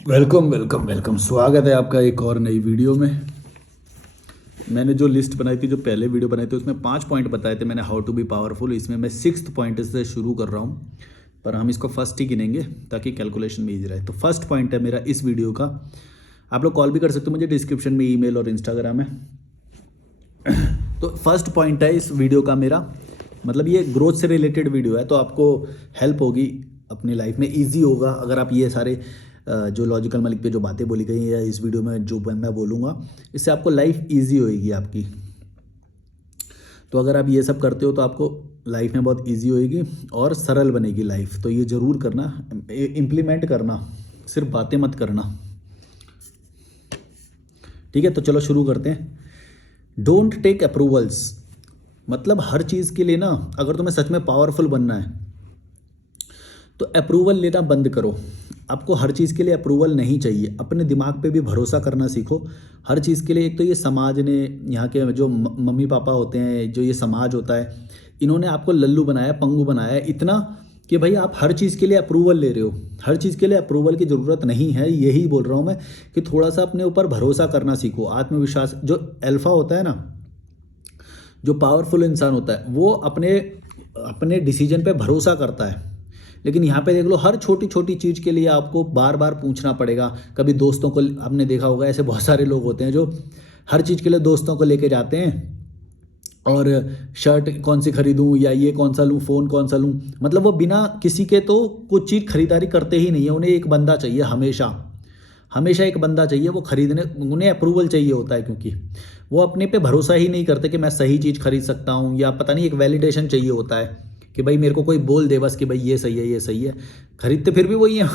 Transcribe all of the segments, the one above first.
Welcome welcome welcome, स्वागत है आपका एक और नई वीडियो में। मैंने जो लिस्ट बनाई थी, जो पहले वीडियो बनाई थी, उसमें 5 पॉइंट बताए थे मैंने, हाउ टू बी पावरफुल। इसमें मैं 6th पॉइंट से शुरू कर रहा हूँ, पर हम इसको फर्स्ट ही गिनेंगे ताकि कैलकुलेशन में ईजी रहे। तो फर्स्ट पॉइंट है मेरा इस वीडियो का। आप लोग कॉल भी कर सकते हो मुझे, डिस्क्रिप्शन में ईमेल और इंस्टाग्राम है। तो फर्स्ट पॉइंट है इस वीडियो का मेरा, मतलब ये ग्रोथ से रिलेटेड वीडियो है, तो आपको हेल्प होगी अपनी लाइफ में, ईजी होगा अगर आप ये सारे जो लॉजिकल मलिक पे जो बातें बोली गई हैं या इस वीडियो में जो मैं बोलूँगा, इससे आपको लाइफ ईजी होएगी आपकी। तो अगर आप ये सब करते हो तो आपको लाइफ में बहुत ईजी होएगी और सरल बनेगी लाइफ। तो ये ज़रूर करना, इम्प्लीमेंट करना, सिर्फ बातें मत करना। ठीक है, तो चलो शुरू करते हैं। डोंट टेक अप्रूवल्स, मतलब हर चीज़ के लिए ना, अगर तुम्हें सच में पावरफुल बनना है तो अप्रूवल लेना बंद करो। आपको हर चीज़ के लिए अप्रूवल नहीं चाहिए। अपने दिमाग पे भी भरोसा करना सीखो हर चीज़ के लिए। एक तो ये समाज ने, यहाँ के जो मम्मी पापा होते हैं, जो ये समाज होता है, इन्होंने आपको लल्लू बनाया, पंगु बनाया है इतना कि भाई आप हर चीज़ के लिए अप्रूवल ले रहे हो। हर चीज़ के लिए अप्रूवल की ज़रूरत नहीं है। यही बोल रहा हूँ मैं कि थोड़ा सा अपने ऊपर भरोसा करना सीखो, आत्मविश्वास। जो अल्फा होता है ना, जो पावरफुल इंसान होता है, वो अपने अपने डिसीजन पे भरोसा करता है। लेकिन यहाँ पे देख लो, हर छोटी छोटी चीज़ के लिए आपको बार बार पूछना पड़ेगा। कभी दोस्तों को, आपने देखा होगा ऐसे बहुत सारे लोग होते हैं जो हर चीज़ के लिए दोस्तों को लेके जाते हैं, और शर्ट कौन सी खरीदूं या ये कौन सा लूं, फ़ोन कौन सा लूं, मतलब वो बिना किसी के तो कुछ चीज़ खरीदारी करते ही नहीं है। उन्हें एक बंदा चाहिए, हमेशा हमेशा एक बंदा चाहिए वो खरीदने। उन्हें अप्रूवल चाहिए होता है, क्योंकि वो अपने पे भरोसा ही नहीं करते कि मैं सही चीज़ खरीद सकता हूँ, या पता नहीं, एक वैलिडेशन चाहिए होता है कि भाई मेरे को कोई बोल दे बस कि भाई ये सही है, ये सही है। खरीदते फिर भी वही है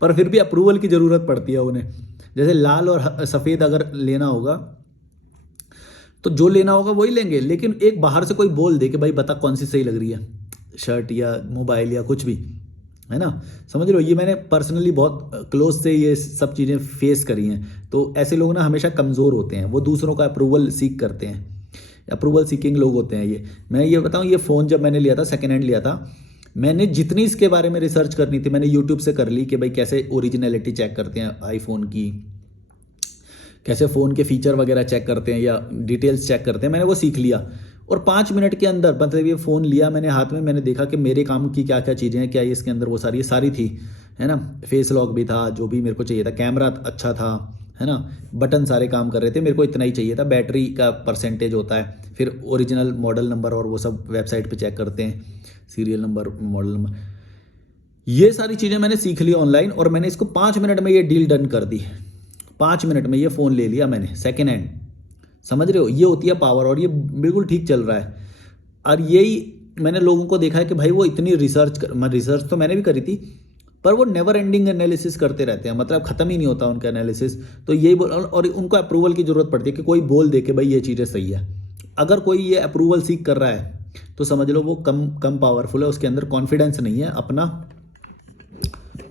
पर फिर भी अप्रूवल की ज़रूरत पड़ती है उन्हें। जैसे लाल और सफ़ेद अगर लेना होगा तो जो लेना होगा वही लेंगे, लेकिन एक बाहर से कोई बोल दे कि भाई बता कौन सी सही लग रही है, शर्ट या मोबाइल या कुछ भी, है ना। समझ रहे हो, ये मैंने पर्सनली बहुत क्लोज से ये सब चीज़ें फेस करी हैं। तो ऐसे लोग ना हमेशा कमज़ोर होते हैं, वो दूसरों का अप्रूवल सीख करते हैं, अप्रूवल सीकिंग लोग होते हैं ये। मैं ये बताऊं, ये फ़ोन जब मैंने लिया था, सेकेंड हैंड लिया था, मैंने जितनी इसके बारे में रिसर्च करनी थी मैंने यूट्यूब से कर ली कि भाई कैसे ओरिजिनलिटी चेक करते हैं आईफोन की, कैसे फ़ोन के फीचर वगैरह चेक करते हैं या डिटेल्स चेक करते हैं। मैंने वो सीख लिया और 5 मिनट के अंदर, मतलब ये फ़ोन लिया मैंने हाथ में, मैंने देखा कि मेरे काम की क्या क्या चीज़ें हैं, क्या ये इसके अंदर वो सारी सारी थी, है ना। फेस लॉक भी था, जो भी मेरे को चाहिए था, कैमरा अच्छा था, है ना, बटन सारे काम कर रहे थे, मेरे को इतना ही चाहिए था। बैटरी का परसेंटेज होता है, फिर ओरिजिनल मॉडल नंबर और वो सब वेबसाइट पे चेक करते हैं, सीरियल नंबर, मॉडल नंबर, ये सारी चीज़ें मैंने सीख ली ऑनलाइन। और मैंने इसको 5 मिनट में ये डील डन कर दी। 5 मिनट में ये फ़ोन ले लिया मैंने सेकेंड हैंड। समझ रहे हो, ये होती है पावर, और ये बिल्कुल ठीक चल रहा है। और यही मैंने लोगों को देखा है कि भाई वो इतनी रिसर्च तो मैंने भी करी थी, पर वो नेवर एंडिंग एनालिसिस करते रहते हैं, मतलब ख़त्म ही नहीं होता उनका एनालिसिस। तो यही बोल, और उनको अप्रूवल की ज़रूरत पड़ती है कि कोई बोल दे कि भाई ये चीज़ें सही है। अगर कोई ये अप्रूवल सीख कर रहा है तो समझ लो वो कम कम पावरफुल है, उसके अंदर कॉन्फिडेंस नहीं है अपना।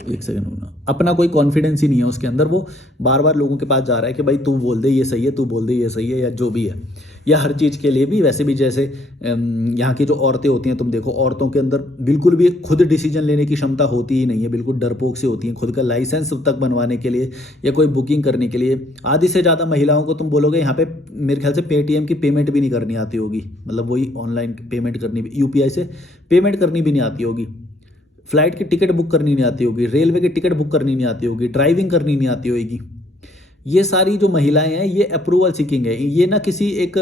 एक सेकंड होना, अपना कोई कॉन्फिडेंस ही नहीं है उसके अंदर। वो बार बार लोगों के पास जा रहा है कि भाई तू बोल दे ये सही है, तू बोल दे ये सही है, या जो भी है। या हर चीज़ के लिए भी वैसे भी, जैसे यहाँ की जो औरतें होती हैं, तुम देखो औरतों के अंदर बिल्कुल भी खुद डिसीजन लेने की क्षमता होती ही नहीं है, बिल्कुल डरपोक से होती हैं। खुद का लाइसेंस तक बनवाने के लिए या कोई बुकिंग करने के लिए, आधी से ज़्यादा महिलाओं को तुम बोलोगे यहाँ पे मेरे ख्याल से पेटीएम की पेमेंट भी नहीं करनी आती होगी, मतलब वही ऑनलाइन पेमेंट करनी भी, यूपीआई से पेमेंट करनी भी नहीं आती होगी, फ्लाइट की टिकट बुक करनी नहीं आती होगी, रेलवे की टिकट बुक करनी नहीं आती होगी, ड्राइविंग करनी नहीं आती होगी। ये सारी जो महिलाएं हैं ये अप्रूवल सीकिंग है। ये ना किसी एक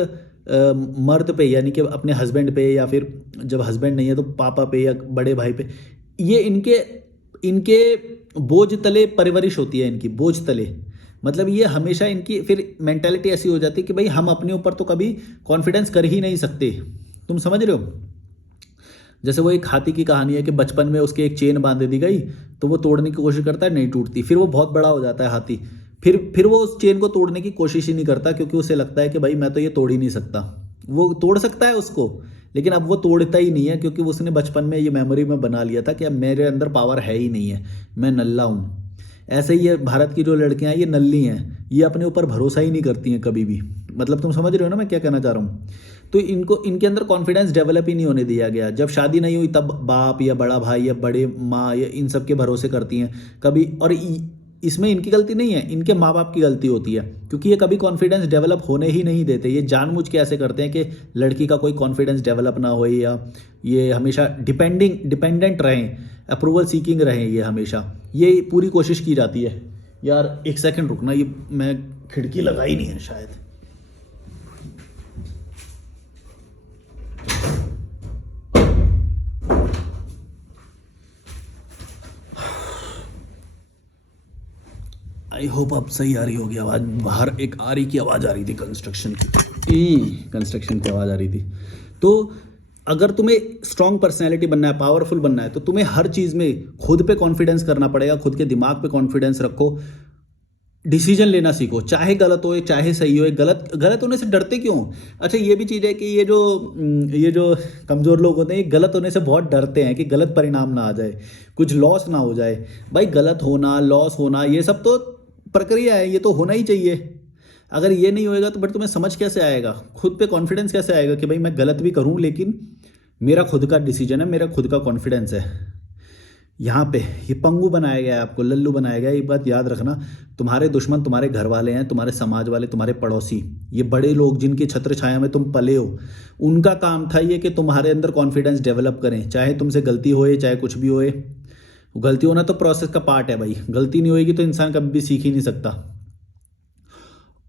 मर्द पे, यानी कि अपने हस्बैंड पे, या फिर जब हस्बैंड नहीं है तो पापा पे या बड़े भाई पे, ये इनके इनके बोझ तले परवरिश होती है, इनकी बोझ तले। मतलब ये हमेशा इनकी फिर मेंटालिटी ऐसी हो जाती है कि भाई हम अपने ऊपर तो कभी कॉन्फिडेंस कर ही नहीं सकते। तुम समझ रहे हो, जैसे वो एक हाथी की कहानी है कि बचपन में उसके एक चेन बांध दी गई, तो वो तोड़ने की कोशिश करता है, नहीं टूटती। फिर वो बहुत बड़ा हो जाता है हाथी, फिर वो उस चेन को तोड़ने की कोशिश ही नहीं करता, क्योंकि उसे लगता है कि भाई मैं तो ये तोड़ ही नहीं सकता। वो तोड़ सकता है उसको, लेकिन अब वो तोड़ता ही नहीं है, क्योंकि उसने बचपन में ये मेमोरी में बना लिया था कि अब मेरे अंदर पावर है ही नहीं है, मैं नल्ला हूँ। ऐसे ही ये भारत की जो लड़कियां हैं ये नल्ली हैं, ये अपने ऊपर भरोसा ही नहीं करती हैं कभी भी। मतलब तुम समझ रहे हो ना मैं क्या कहना चाह रहा हूँ। तो इनको, इनके अंदर कॉन्फिडेंस डेवलप ही नहीं होने दिया गया। जब शादी नहीं हुई तब बाप या बड़ा भाई या बड़े माँ या इन सब के भरोसे करती हैं कभी। और इसमें इनकी गलती नहीं है, इनके माँ बाप की गलती होती है, क्योंकि ये कभी कॉन्फिडेंस डेवलप होने ही नहीं देते। ये जानबूझ के ऐसे करते हैं कि लड़की का कोई कॉन्फिडेंस डेवलप ना हो, या ये हमेशा डिपेंडेंट रहें, अप्रूवल सीकिंग रहें, ये हमेशा ये पूरी कोशिश की जाती है। यार एक सेकंड रुकना, ये मैं खिड़की लगाई नहीं है शायद। आई होप अब सही आ रही होगी आवाज़। बाहर एक आरी की आवाज़ आ रही थी, कंस्ट्रक्शन की आवाज़ आ रही थी। तो अगर तुम्हें स्ट्रॉन्ग पर्सनैलिटी बनना है, पावरफुल बनना है, तो तुम्हें हर चीज़ में खुद पे कॉन्फिडेंस करना पड़ेगा, खुद के दिमाग पे कॉन्फिडेंस रखो, डिसीजन लेना सीखो, चाहे गलत हो चाहे सही हो। गलत होने से डरते क्यों? अच्छा ये भी चीज़ है कि ये जो कमज़ोर लोग होते हैं, ये गलत होने से बहुत डरते हैं कि गलत परिणाम ना आ जाए, कुछ लॉस ना हो जाए। भाई गलत होना, लॉस होना, ये सब तो प्रक्रिया है, ये तो होना ही चाहिए। अगर ये नहीं होएगा तो फिर तुम्हें समझ कैसे आएगा, खुद पे कॉन्फिडेंस कैसे आएगा कि भाई मैं गलत भी करूं लेकिन मेरा खुद का डिसीजन है, मेरा खुद का कॉन्फिडेंस है। यहाँ पे ये पंगु बनाया गया है, आपको लल्लू बनाया गया है। एक बात याद रखना, तुम्हारे दुश्मन तुम्हारे घर वाले हैं, तुम्हारे समाज वाले, तुम्हारे पड़ोसी, ये बड़े लोग जिनकी छत्र छाया में तुम पले हो, उनका काम था ये कि तुम्हारे अंदर कॉन्फिडेंस डेवलप करें, चाहे तुमसे गलती होए चाहे कुछ भी होए। गलती होना तो प्रोसेस का पार्ट है भाई, गलती नहीं होएगी तो इंसान कभी भी सीख ही नहीं सकता।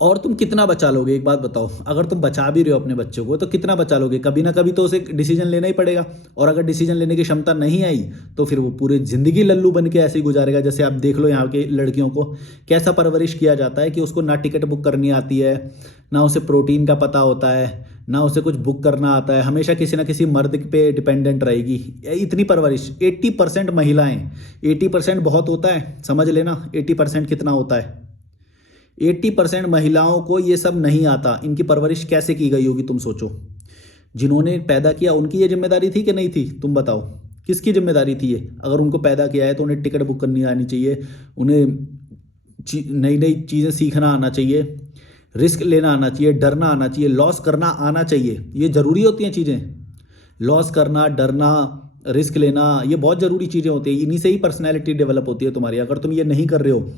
और तुम कितना बचा लोगे, एक बात बताओ, अगर तुम बचा भी रहे हो अपने बच्चों को तो कितना बचा लोगे? कभी ना कभी तो उसे डिसीजन लेना ही पड़ेगा, और अगर डिसीजन लेने की क्षमता नहीं आई तो फिर वो पूरी ज़िंदगी लल्लू बन के ऐसे ही गुजारेगा। जैसे आप देख लो यहाँ के लड़कियों को कैसा परवरिश किया जाता है कि उसको ना टिकट बुक करनी आती है, ना उसे प्रोटीन का पता होता है, ना उसे कुछ बुक करना आता है, हमेशा किसी ना किसी मर्द पे डिपेंडेंट रहेगी। इतनी परवरिश, 80% महिलाएँ, 80% बहुत होता है, समझ लेना 80% कितना होता है। 80% महिलाओं को ये सब नहीं आता, इनकी परवरिश कैसे की गई होगी तुम सोचो। जिन्होंने पैदा किया उनकी ये जिम्मेदारी थी कि नहीं थी? तुम बताओ किसकी जिम्मेदारी थी ये? अगर उनको पैदा किया है तो उन्हें टिकट बुक करनी आनी चाहिए, उन्हें नई नई चीज़ें सीखना आना चाहिए, रिस्क लेना आना चाहिए, डरना आना चाहिए, लॉस करना आना चाहिए। ये ज़रूरी होती हैं चीज़ें, लॉस करना, डरना, रिस्क लेना, ये बहुत ज़रूरी चीज़ें होती हैं। इन्हीं से ही पर्सनैलिटी डेवलप होती है तुम्हारी। अगर तुम ये नहीं कर रहे हो,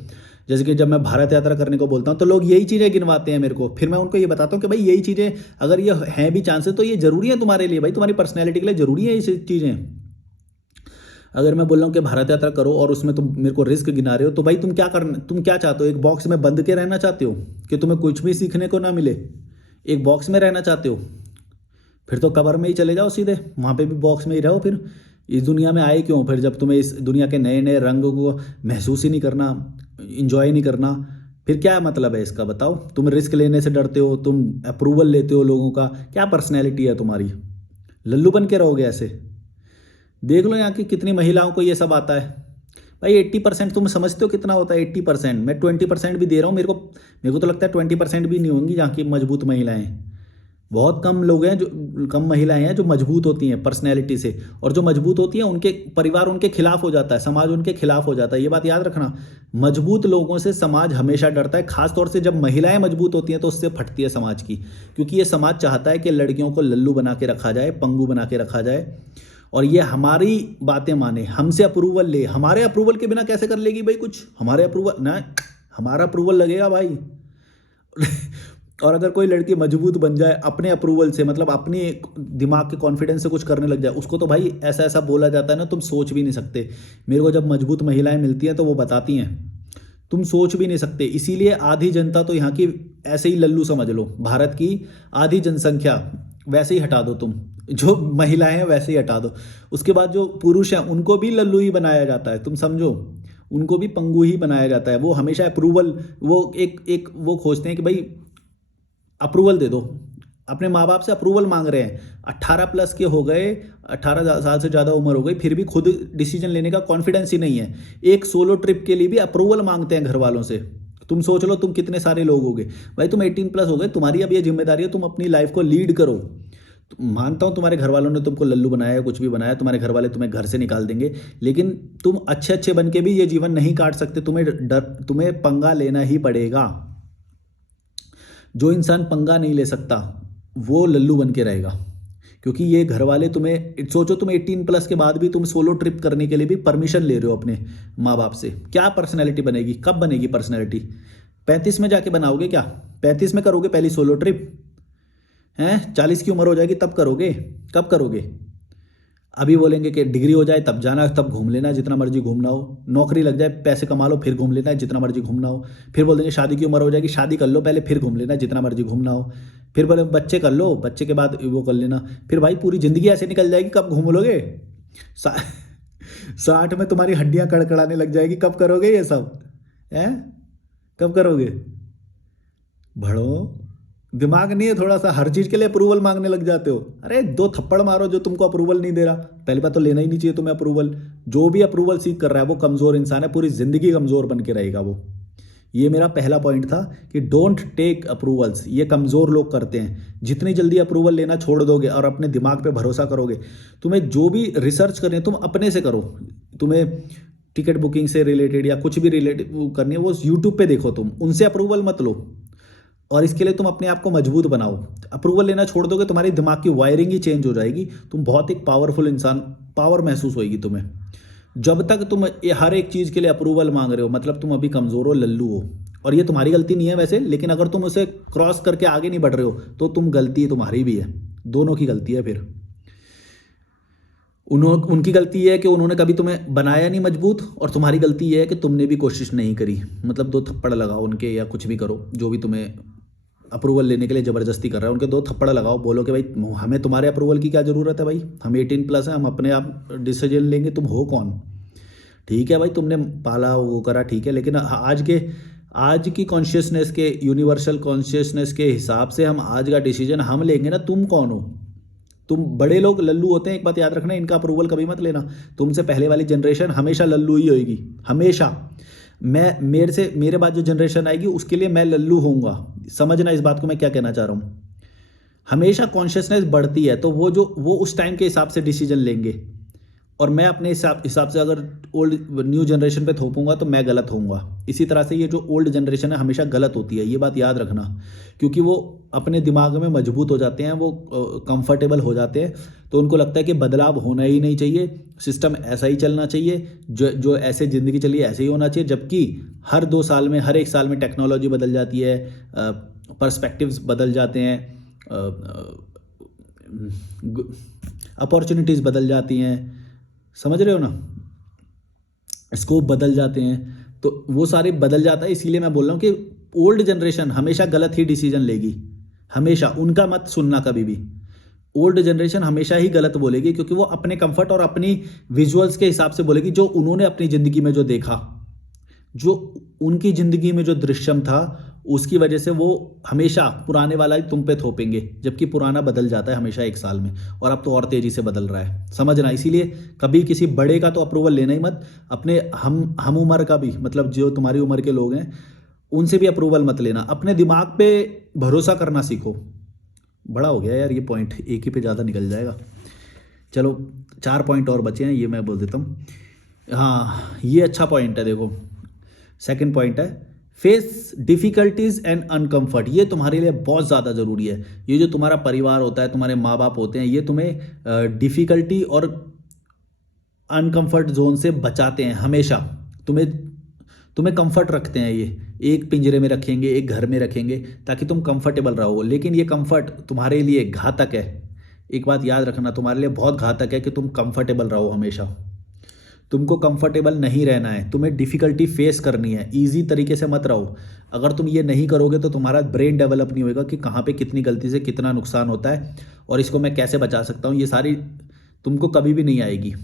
जैसे कि जब मैं भारत यात्रा करने को बोलता हूँ तो लोग यही चीज़ें गिनवाते हैं मेरे को, फिर मैं उनको ये बताता हूँ कि भाई यही चीज़ें अगर ये हैं भी चांसेस तो ये ज़रूरी है तुम्हारे लिए, भाई तुम्हारी पर्सनैलिटी के लिए ज़रूरी है ये चीज़ें। अगर मैं बोल रहा हूँ कि भारत यात्रा करो और उसमें तुम मेरे को रिस्क गिना रहे हो, तो भाई तुम क्या चाहते हो? एक बॉक्स में बंद के रहना चाहते हो कि तुम्हें कुछ भी सीखने को ना मिले? एक बॉक्स में रहना चाहते हो? फिर तो कब्र में ही चले जाओ सीधे, वहाँ पे भी बॉक्स में ही रहो। फिर इस दुनिया में आए क्यों फिर, जब तुम्हें इस दुनिया के नए नए रंगों को महसूस ही नहीं करना, इंजॉय नहीं करना, फिर क्या मतलब है इसका? बताओ। तुम रिस्क लेने से डरते हो, तुम अप्रूवल लेते हो लोगों का, क्या पर्सनैलिटी है तुम्हारी? लल्लू बन के रहोगे ऐसे? देख लो यहाँ की कितनी महिलाओं को ये सब आता है। भाई 80% तुम समझते हो कितना होता है? 80%, मैं 20% भी दे रहा हूँ। मेरे को तो लगता है 20% भी नहीं होंगी जहाँ की मजबूत महिलाएं। बहुत कम लोग हैं, जो कम महिलाएं हैं जो मजबूत होती हैं पर्सनैलिटी से, और जो मजबूत होती हैं उनके परिवार उनके खिलाफ हो जाता है, समाज उनके खिलाफ हो जाता है। ये बात याद रखना, मजबूत लोगों से समाज हमेशा डरता है। खासतौर से जब महिलाएं मजबूत होती हैं तो उससे फटती है समाज की, क्योंकि ये समाज चाहता है कि लड़कियों को लल्लू बना के रखा जाए, पंगु बना के रखा जाए, और ये हमारी बातें माने, हमसे अप्रूवल ले। हमारे अप्रूवल के बिना कैसे कर लेगी भाई कुछ? हमारे अप्रूवल ना, हमारा अप्रूवल लगेगा भाई। और अगर कोई लड़की मजबूत बन जाए अपने अप्रूवल से, मतलब अपने दिमाग के कॉन्फिडेंस से कुछ करने लग जाए, उसको तो भाई ऐसा ऐसा बोला जाता है ना, तुम सोच भी नहीं सकते। मेरे को जब मजबूत महिलाएं मिलती हैं तो वो बताती हैं, तुम सोच भी नहीं सकते। इसीलिए आधी जनता तो यहाँ की ऐसे ही लल्लू समझ लो, भारत की आधी जनसंख्या वैसे ही हटा दो, तुम जो महिलाएं हैं वैसे ही हटा दो। उसके बाद जो पुरुष हैं उनको भी लल्लू ही बनाया जाता है, तुम समझो, उनको भी पंगु ही बनाया जाता है। वो हमेशा अप्रूवल, वो एक वो खोजते हैं कि भाई अप्रूवल दे दो। अपने माँ बाप से अप्रूवल मांग रहे हैं, 18+ के हो गए, 18 साल से ज़्यादा उम्र हो गई, फिर भी खुद डिसीजन लेने का कॉन्फिडेंस ही नहीं है। एक सोलो ट्रिप के लिए भी अप्रूवल मांगते हैं घर वालों से। तुम सोच लो तुम कितने सारे लोग हो गए भाई। तुम 18+ हो गए, तुम्हारी अब ये जिम्मेदारी है, तुम अपनी लाइफ को लीड करो। मानता हूँ तुम्हारे घर वालों ने तुमको लल्लू बनाया, कुछ भी बनाया, तुम्हारे घर वाले तुम्हें घर से निकाल देंगे, लेकिन तुम अच्छे अच्छे बन के भी ये जीवन नहीं काट सकते। तुम्हें पंगा लेना ही पड़ेगा। जो इंसान पंगा नहीं ले सकता वो लल्लू बन के रहेगा, क्योंकि ये घर वाले तुम्हें, सोचो तुम 18+ के बाद भी तुम सोलो ट्रिप करने के लिए भी परमिशन ले रहे हो अपने माँ बाप से। क्या पर्सनैलिटी बनेगी? कब बनेगी पर्सनैलिटी? 35 में जाके बनाओगे क्या? 35 में करोगे पहली सोलो ट्रिप? हैं 40 की उम्र हो जाएगी तब करोगे? कब करोगे? अभी बोलेंगे कि डिग्री हो जाए तब जाना, तब घूम लेना जितना मर्जी घूमना हो, नौकरी लग जाए पैसे कमा लो फिर घूम लेना जितना मर्जी घूमना हो, फिर बोल देंगे शादी की उम्र हो जाएगी, शादी कर लो पहले फिर घूम लेना जितना मर्जी घूमना हो, फिर बोले बच्चे कर लो, बच्चे के बाद वो कर लेना। फिर भाई पूरी ज़िंदगी ऐसे निकल जाएगी, कब घूम लोगे? 60 में तुम्हारी हड्डियाँ कड़कड़ाने लग जाएगी, कब करोगे ये सब? हैं कब करोगे? बढ़ो, दिमाग नहीं है थोड़ा सा? हर चीज़ के लिए अप्रूवल मांगने लग जाते हो। अरे 2 थप्पड़ मारो जो तुमको अप्रूवल नहीं दे रहा। पहली बात तो लेना ही नहीं चाहिए तुम्हें अप्रूवल। जो भी अप्रूवल सीख कर रहा है वो कमज़ोर इंसान है, पूरी ज़िंदगी कमज़ोर बन के रहेगा वो। ये मेरा पहला पॉइंट था कि डोंट टेक अप्रूवल्स। ये कमज़ोर लोग करते हैं। जितनी जल्दी अप्रूवल लेना छोड़ दोगे और अपने दिमाग पे भरोसा करोगे, तुम्हें जो भी रिसर्च करनी है तुम अपने से करो। तुम्हें टिकट बुकिंग से रिलेटेड या कुछ भी रिलेटेड करनी है वो यूट्यूब पे देखो, तुम उनसे अप्रूवल मत लो। और इसके लिए तुम अपने आप को मजबूत बनाओ। अप्रूवल लेना छोड़ दोगे तुम्हारी दिमाग की वायरिंग ही चेंज हो जाएगी, तुम बहुत एक पावरफुल इंसान, पावर महसूस होगी तुम्हें। जब तक तुम हर एक चीज़ के लिए अप्रूवल मांग रहे हो मतलब तुम अभी कमज़ोर हो, लल्लू हो। और ये तुम्हारी गलती नहीं है वैसे, लेकिन अगर तुम उसे क्रॉस करके आगे नहीं बढ़ रहे हो तो तुम गलती तुम्हारी भी है, दोनों की गलती है। फिर उनकी गलती है कि उन्होंने कभी तुम्हें बनाया नहीं मजबूत, और तुम्हारी गलती ये है कि तुमने भी कोशिश नहीं करी। मतलब 2 थप्पड़ लगाओ उनके, या कुछ भी करो जो भी तुम्हें अप्रूवल लेने के लिए ज़बरदस्ती कर रहा है, उनके 2 थप्पड़ लगाओ। बोलो कि भाई हमें तुम्हारे अप्रूवल की क्या ज़रूरत है भाई, हम 18+ हैं, हम अपने आप डिसीजन लेंगे, तुम हो कौन? ठीक है भाई तुमने पाला वो करा ठीक है, लेकिन आज की कॉन्शियसनेस के, यूनिवर्सल कॉन्शियसनेस के हिसाब से हम आज का डिसीजन हम लेंगे ना। तुम कौन हो? तुम बड़े लोग लल्लू होते हैं, एक बात याद रखना, इनका अप्रूवल कभी मत लेना। तुमसे पहले वाली जनरेशन हमेशा लल्लू ही होगी, हमेशा। मेरे बाद जो जनरेशन आएगी उसके लिए मैं लल्लू होऊंगा। समझना इस बात को मैं क्या कहना चाह रहा हूँ। हमेशा कॉन्शियसनेस बढ़ती है तो वो उस टाइम के हिसाब से डिसीजन लेंगे, और मैं अपने हिसाब से अगर न्यू जनरेशन पे थोपूंगा तो मैं गलत होऊंगा। इसी तरह से ये जो ओल्ड जनरेशन है हमेशा गलत होती है, ये बात याद रखना। क्योंकि वो अपने दिमाग में मजबूत हो जाते हैं, वो कंफर्टेबल हो जाते हैं, तो उनको लगता है कि बदलाव होना ही नहीं चाहिए, सिस्टम ऐसा ही चलना चाहिए, जो ऐसे ज़िंदगी चली है ऐसे ही होना चाहिए। जबकि हर 2 साल में, हर 1 साल में टेक्नोलॉजी बदल जाती है, पर्सपेक्टिव्स बदल जाते हैं, अपॉर्चुनिटीज़ बदल जाती हैं, समझ रहे हो ना, स्कोप बदल जाते हैं, तो वो सारे बदल जाता है। इसीलिए मैं बोल रहा हूँ कि ओल्ड जनरेशन हमेशा गलत ही डिसीजन लेगी, हमेशा। उनका मत सुनना कभी भी। ओल्ड जनरेशन हमेशा ही गलत बोलेगी, क्योंकि वो अपने कंफर्ट और अपनी विजुअल्स के हिसाब से बोलेगी, जो उन्होंने अपनी ज़िंदगी में जो देखा, जो उनकी ज़िंदगी में जो दृश्यम था, उसकी वजह से वो हमेशा पुराने वाला ही तुम पे थोपेंगे। जबकि पुराना बदल जाता है हमेशा 1 साल में, और अब तो और तेज़ी से बदल रहा है, समझना। इसीलिए कभी किसी बड़े का तो अप्रूवल लेना ही मत। अपने हम उम्र का भी, मतलब जो तुम्हारी उम्र के लोग हैं उनसे भी अप्रूवल मत लेना। अपने दिमाग पे भरोसा करना सीखो। बड़ा हो गया यार ये पॉइंट, एक ही पे ज़्यादा निकल जाएगा। चलो 4 पॉइंट और बचे हैं, ये मैं बोल देता हूँ। हाँ ये अच्छा पॉइंट है, देखो सेकंड पॉइंट है, फेस डिफ़िकल्टीज़ एंड अनकम्फर्ट। ये तुम्हारे लिए बहुत ज़्यादा ज़रूरी है। ये जो तुम्हारा परिवार होता है, तुम्हारे माँ बाप होते हैं, ये तुम्हें डिफ़िकल्टी और अनकम्फर्ट जोन से बचाते हैं हमेशा। तुम्हें कंफर्ट रखते हैं, ये एक पिंजरे में रखेंगे, एक घर में रखेंगे ताकि तुम कंफर्टेबल रहो। लेकिन ये कंफर्ट तुम्हारे लिए घातक है। एक बात याद रखना, तुम्हारे लिए बहुत घातक है कि तुम कंफर्टेबल रहो हमेशा। तुमको कंफर्टेबल नहीं रहना है, तुम्हें डिफ़िकल्टी फेस करनी है, ईजी तरीके से मत रहो। अगर तुम ये नहीं करोगे तो तुम्हारा ब्रेन डेवलप नहीं होगा कि कहाँ पे कितनी गलती से कितना नुकसान होता है और इसको मैं कैसे बचा सकता हूँ। ये सारी तुमको कभी भी नहीं आएगी।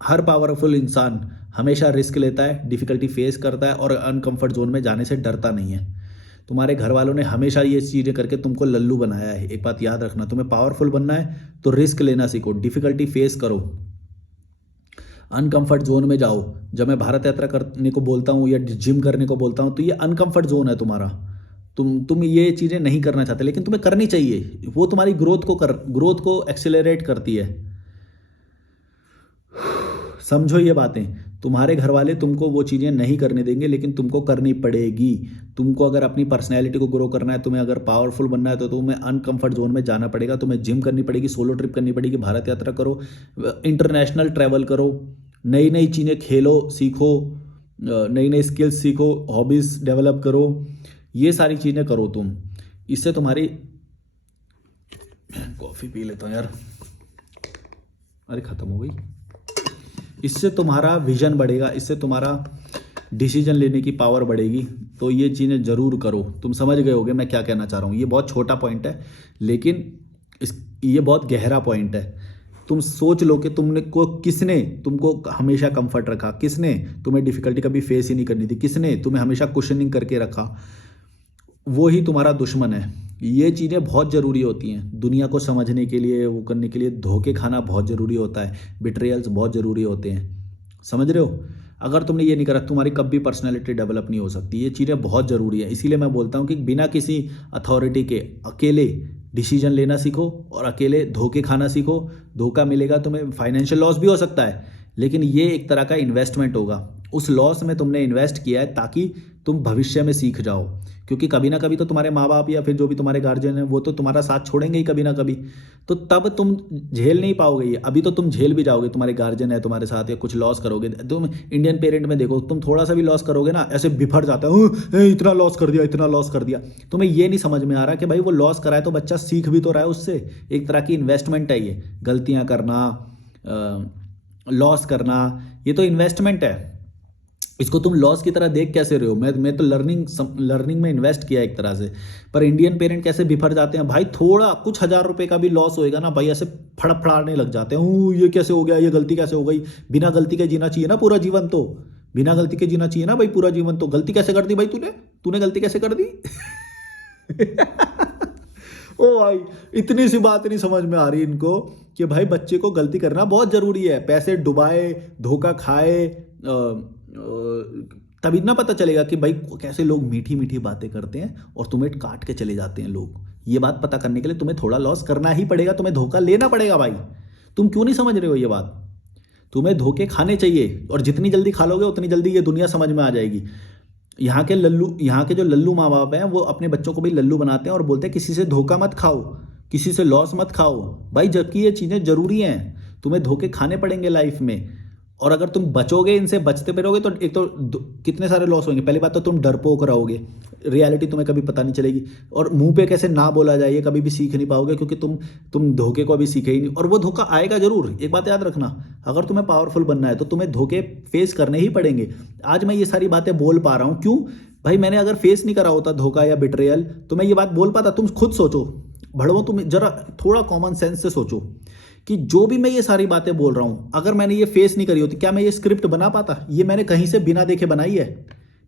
हर पावरफुल इंसान हमेशा रिस्क लेता है, डिफ़िकल्टी फेस करता है और अनकंफर्ट जोन में जाने से डरता नहीं है। तुम्हारे घर वालों ने हमेशा ये चीज़ें करके तुमको लल्लू बनाया है। एक बात याद रखना, तुम्हें पावरफुल बनना है तो रिस्क लेना सीखो, डिफ़िकल्टी फेस करो, अनकंफर्ट जोन में जाओ। जब मैं भारत यात्रा करने को बोलता हूँ या जिम करने को बोलता हूँ तो ये अनकंफर्ट जोन है तुम्हारा। तुम ये चीज़ें नहीं करना चाहते, लेकिन तुम्हें करनी चाहिए। वो तुम्हारी ग्रोथ को एक्सेलरेट करती है। समझो ये बातें। तुम्हारे घर वाले तुमको वो चीज़ें नहीं करने देंगे, लेकिन तुमको करनी पड़ेगी। तुमको अगर अपनी पर्सनैलिटी को ग्रो करना है, तुम्हें अगर पावरफुल बनना है, तो तुम्हें अनकंफर्ट जोन में जाना पड़ेगा। तुम्हें जिम करनी पड़ेगी, सोलो ट्रिप करनी पड़ेगी, भारत यात्रा करो, इंटरनेशनल ट्रैवल करो, नई नई चीज़ें खेलो, सीखो, नई नई स्किल्स सीखो, हॉबीज़ डेवलप करो, ये सारी चीज़ें करो तुम। इससे तुम्हारी कॉफ़ी पी लेता हूँ यार, अरे ख़त्म हो गई। इससे तुम्हारा विजन बढ़ेगा, इससे तुम्हारा डिसीजन लेने की पावर बढ़ेगी। तो ये चीज़ें ज़रूर करो। तुम समझ गए होगे मैं क्या कहना चाह रहा हूँ। ये बहुत छोटा पॉइंट है, लेकिन ये बहुत गहरा पॉइंट है। तुम सोच लो कि किसने तुमको हमेशा कंफर्ट रखा, किसने तुम्हें डिफ़िकल्टी कभी फेस ही नहीं करनी थी, किसने तुम्हें हमेशा कुशनिंग करके रखा, वो ही तुम्हारा दुश्मन है। ये चीज़ें बहुत ज़रूरी होती हैं दुनिया को समझने के लिए, वो करने के लिए। धोखे खाना बहुत ज़रूरी होता है, बिट्रेयल्स बहुत ज़रूरी होते हैं, समझ रहे हो। अगर तुमने ये नहीं करा, तुम्हारी कभी पर्सनैलिटी डेवलप नहीं हो सकती। ये चीज़ें बहुत ज़रूरी है। इसीलिए मैं बोलता हूँ कि बिना किसी अथॉरिटी के अकेले डिसीजन लेना सीखो और अकेले धोखे खाना सीखो। धोखा मिलेगा तुम्हें, फाइनेंशियल लॉस भी हो सकता है, लेकिन ये एक तरह का इन्वेस्टमेंट होगा। उस लॉस में तुमने इन्वेस्ट किया है ताकि तुम भविष्य में सीख जाओ, क्योंकि कभी ना कभी तो तुम्हारे माँ बाप या फिर जो भी तुम्हारे गार्जियन हैं वो तो तुम्हारा साथ छोड़ेंगे ही कभी ना कभी। तो तब तुम झेल नहीं पाओगे ये। अभी तो तुम झेल भी जाओगे, तुम्हारे गार्जियन है तुम्हारे साथ, या कुछ लॉस करोगे। तुम इंडियन पेरेंट में देखो, तुम थोड़ा सा भी लॉस करोगे ना, ऐसे बिफर जाता है, इतना लॉस कर दिया, इतना लॉस कर दिया। तुम्हें ये नहीं समझ में आ रहा कि भाई वो लॉस कराए तो बच्चा सीख भी तो रहा है उससे। एक तरह की इन्वेस्टमेंट है ये। गलतियाँ करना, लॉस करना, ये तो इन्वेस्टमेंट है। इसको तुम लॉस की तरह देख कैसे रहे हो। मैं तो लर्निंग में इन्वेस्ट किया एक तरह से। पर इंडियन पेरेंट कैसे बिफर जाते हैं भाई, थोड़ा कुछ हज़ार रुपए का भी लॉस होएगा ना भाई, ऐसे फड़फड़ाने लग जाते हैं। ये कैसे हो गया, ये गलती कैसे हो गई। बिना गलती के जीना चाहिए ना पूरा जीवन, तो बिना गलती के जीना चाहिए ना भाई पूरा जीवन। तो गलती कैसे कर दी भाई तूने गलती कैसे कर दी। ओ भाई, इतनी सी बात नहीं समझ में आ रही इनको कि भाई बच्चे को गलती करना बहुत ज़रूरी है। पैसे डुबाए, धोखा खाए, तभी ना पता चलेगा कि भाई कैसे लोग मीठी मीठी बातें करते हैं और तुम्हें काट के चले जाते हैं लोग। ये बात पता करने के लिए तुम्हें थोड़ा लॉस करना ही पड़ेगा, तुम्हें धोखा लेना पड़ेगा भाई। तुम क्यों नहीं समझ रहे हो ये बात। तुम्हें धोखे खाने चाहिए, और जितनी जल्दी खा लोगे उतनी जल्दी ये दुनिया समझ में आ जाएगी। यहाँ के जो लल्लू माँ बाप हैं वो अपने बच्चों को भी लल्लू बनाते हैं और बोलते हैं किसी से धोखा मत खाओ, किसी से लॉस मत खाओ भाई, जबकि ये चीज़ें ज़रूरी हैं। तुम्हें धोखे खाने पड़ेंगे लाइफ में, और अगर तुम बचोगे, इनसे बचते भी रहोगे, तो एक तो कितने सारे लॉस होंगे। पहली बात तो तुम डरपोक रहोगे, रियलिटी तुम्हें कभी पता नहीं चलेगी, और मुंह पे कैसे ना बोला जाए ये कभी भी सीख नहीं पाओगे, क्योंकि तुम धोखे को अभी सीखे ही नहीं। और वो धोखा आएगा जरूर, एक बात याद रखना, अगर तुम्हें पावरफुल बनना है तो तुम्हें धोखे फेस करने ही पड़ेंगे। आज मैं ये सारी बातें बोल पा रहा हूँ, क्यों भाई, मैंने अगर फेस नहीं करा होता धोखा या बिट्रेयल तो मैं ये बात बोल पाता। तुम खुद सोचो भड़वो, तुम जरा थोड़ा कॉमन सेंस से सोचो कि जो भी मैं ये सारी बातें बोल रहा हूँ, अगर मैंने ये फेस नहीं करी होती, क्या मैं ये स्क्रिप्ट बना पाता। ये मैंने कहीं से बिना देखे बनाई है।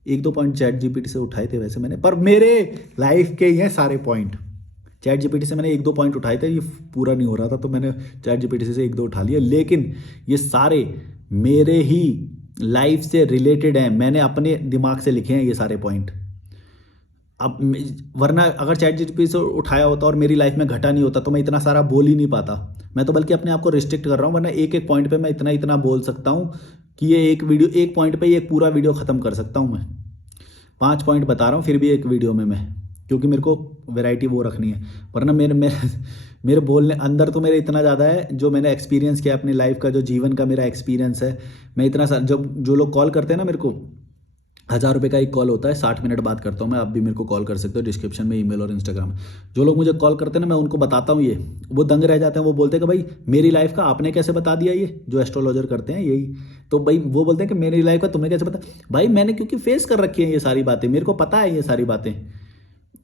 1-2 पॉइंट चैट जीपीटी से उठाए थे वैसे मैंने, पर मेरे लाइफ के ही हैं सारे पॉइंट। चैट जीपीटी से मैंने 1-2 पॉइंट उठाए थे, ये पूरा नहीं हो रहा था तो मैंने चैट जीपीटी से 1-2 उठा लिए, लेकिन ये सारे मेरे ही लाइफ से रिलेटेड हैं। मैंने अपने दिमाग से लिखे हैं ये सारे पॉइंट। अब वरना अगर चैट जीपीटी से उठाया होता और मेरी लाइफ में घटा नहीं होता तो मैं इतना सारा बोल ही नहीं पाता। मैं तो बल्कि अपने आप को रिस्ट्रिक्ट कर रहा हूँ, वरना एक एक पॉइंट पे मैं इतना इतना बोल सकता हूँ कि ये एक पॉइंट पे ये एक पूरा वीडियो ख़त्म कर सकता हूँ मैं। 5 पॉइंट बता रहा हूँ फिर भी एक वीडियो में मैं, क्योंकि मेरे को वैरायटी वो रखनी है। वरना मेरे बोलने अंदर तो मेरे इतना ज़्यादा है, जो मैंने एक्सपीरियंस किया अपनी लाइफ का, जो जीवन का मेरा एक्सपीरियंस है। मैं इतना जब जो लोग कॉल करते हैं ना मेरे को, 1000 रुपये का एक कॉल होता है, 60 मिनट बात करता हूँ मैं। आप भी मेरे को कॉल कर सकते हो, डिस्क्रिप्शन में ईमेल और इंस्टाग्राम। जो लोग मुझे कॉल करते हैं ना, मैं उनको बताता हूँ ये, वो दंग रह जाते हैं। वो बोलते हैं कि भाई मेरी लाइफ का आपने कैसे बता दिया, ये जो एस्ट्रोलॉजर करते हैं यही। तो भाई वो बोलते हैं कि मेरी लाइफ का तुमने कैसे पता। भाई मैंने क्योंकि फेस कर रखी है ये सारी बातें, मेरे को पता है ये सारी बातें।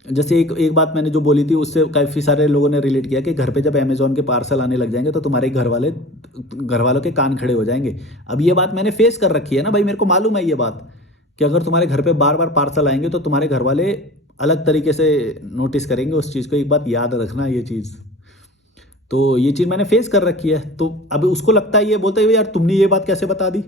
जैसे एक बात मैंने जो बोली थी उससे काफ़ी सारे लोगों ने रिलेट किया कि घर पे जब अमेजोन के पार्सल आने लग जाएंगे तो तुम्हारे घर वालों के कान खड़े हो जाएंगे। अब ये बात मैंने फेस कर रखी है ना भाई, मेरे को मालूम है ये बात कि अगर तुम्हारे घर पे बार बार पार्सल आएंगे तो तुम्हारे घर वाले अलग तरीके से नोटिस करेंगे उस चीज़ को। एक बात याद रखना ये चीज़, तो ये चीज़ मैंने फेस कर रखी है। तो अब उसको लगता है, ये बोलते है यार तुमने ये बात कैसे बता दी।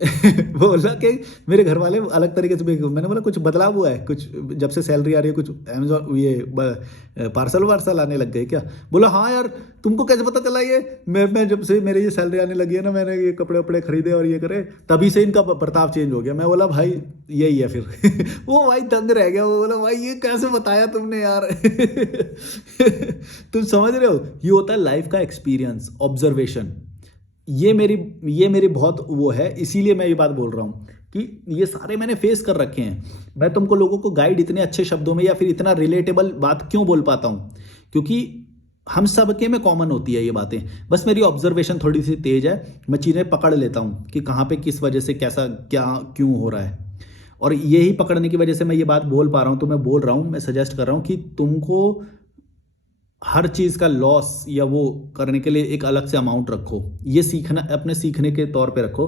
वो बोला कि मेरे घर वाले अलग तरीके से मैंने बोला कुछ बदलाव हुआ है, कुछ जब से सैलरी आ रही है, कुछ अमेजोन ये पार्सल वार्सल आने लग गए क्या? बोला हाँ यार, तुमको कैसे पता चला? ये मैं जब से मेरे ये सैलरी आने लगी है ना, मैंने ये कपड़े वपड़े खरीदे और ये करे, तभी से इनका बर्ताव चेंज हो गया। मैं बोला भाई यही है फिर। वो भाई दंग रह गया, वो बोला भाई ये कैसे बताया तुमने यार? तुम समझ रहे हो, ये होता है लाइफ का एक्सपीरियंस, ऑब्जर्वेशन। ये मेरी बहुत वो है, इसीलिए मैं ये बात बोल रहा हूँ कि ये सारे मैंने फेस कर रखे हैं। मैं तुमको लोगों को गाइड इतने अच्छे शब्दों में या फिर इतना रिलेटेबल बात क्यों बोल पाता हूँ? क्योंकि हम सबके में कॉमन होती है ये बातें, बस मेरी ऑब्जर्वेशन थोड़ी सी तेज है, मैं चीज़ें पकड़ लेता हूँ कि कहाँ पे किस वजह से कैसा क्या क्यों हो रहा है। और यही पकड़ने की वजह से मैं ये बात बोल पा रहा हूँ। तो मैं बोल रहा हूँ, मैं सजेस्ट कर रहा हूँ कि तुमको हर चीज़ का लॉस या वो करने के लिए एक अलग से अमाउंट रखो। ये सीखना अपने सीखने के तौर पे रखो।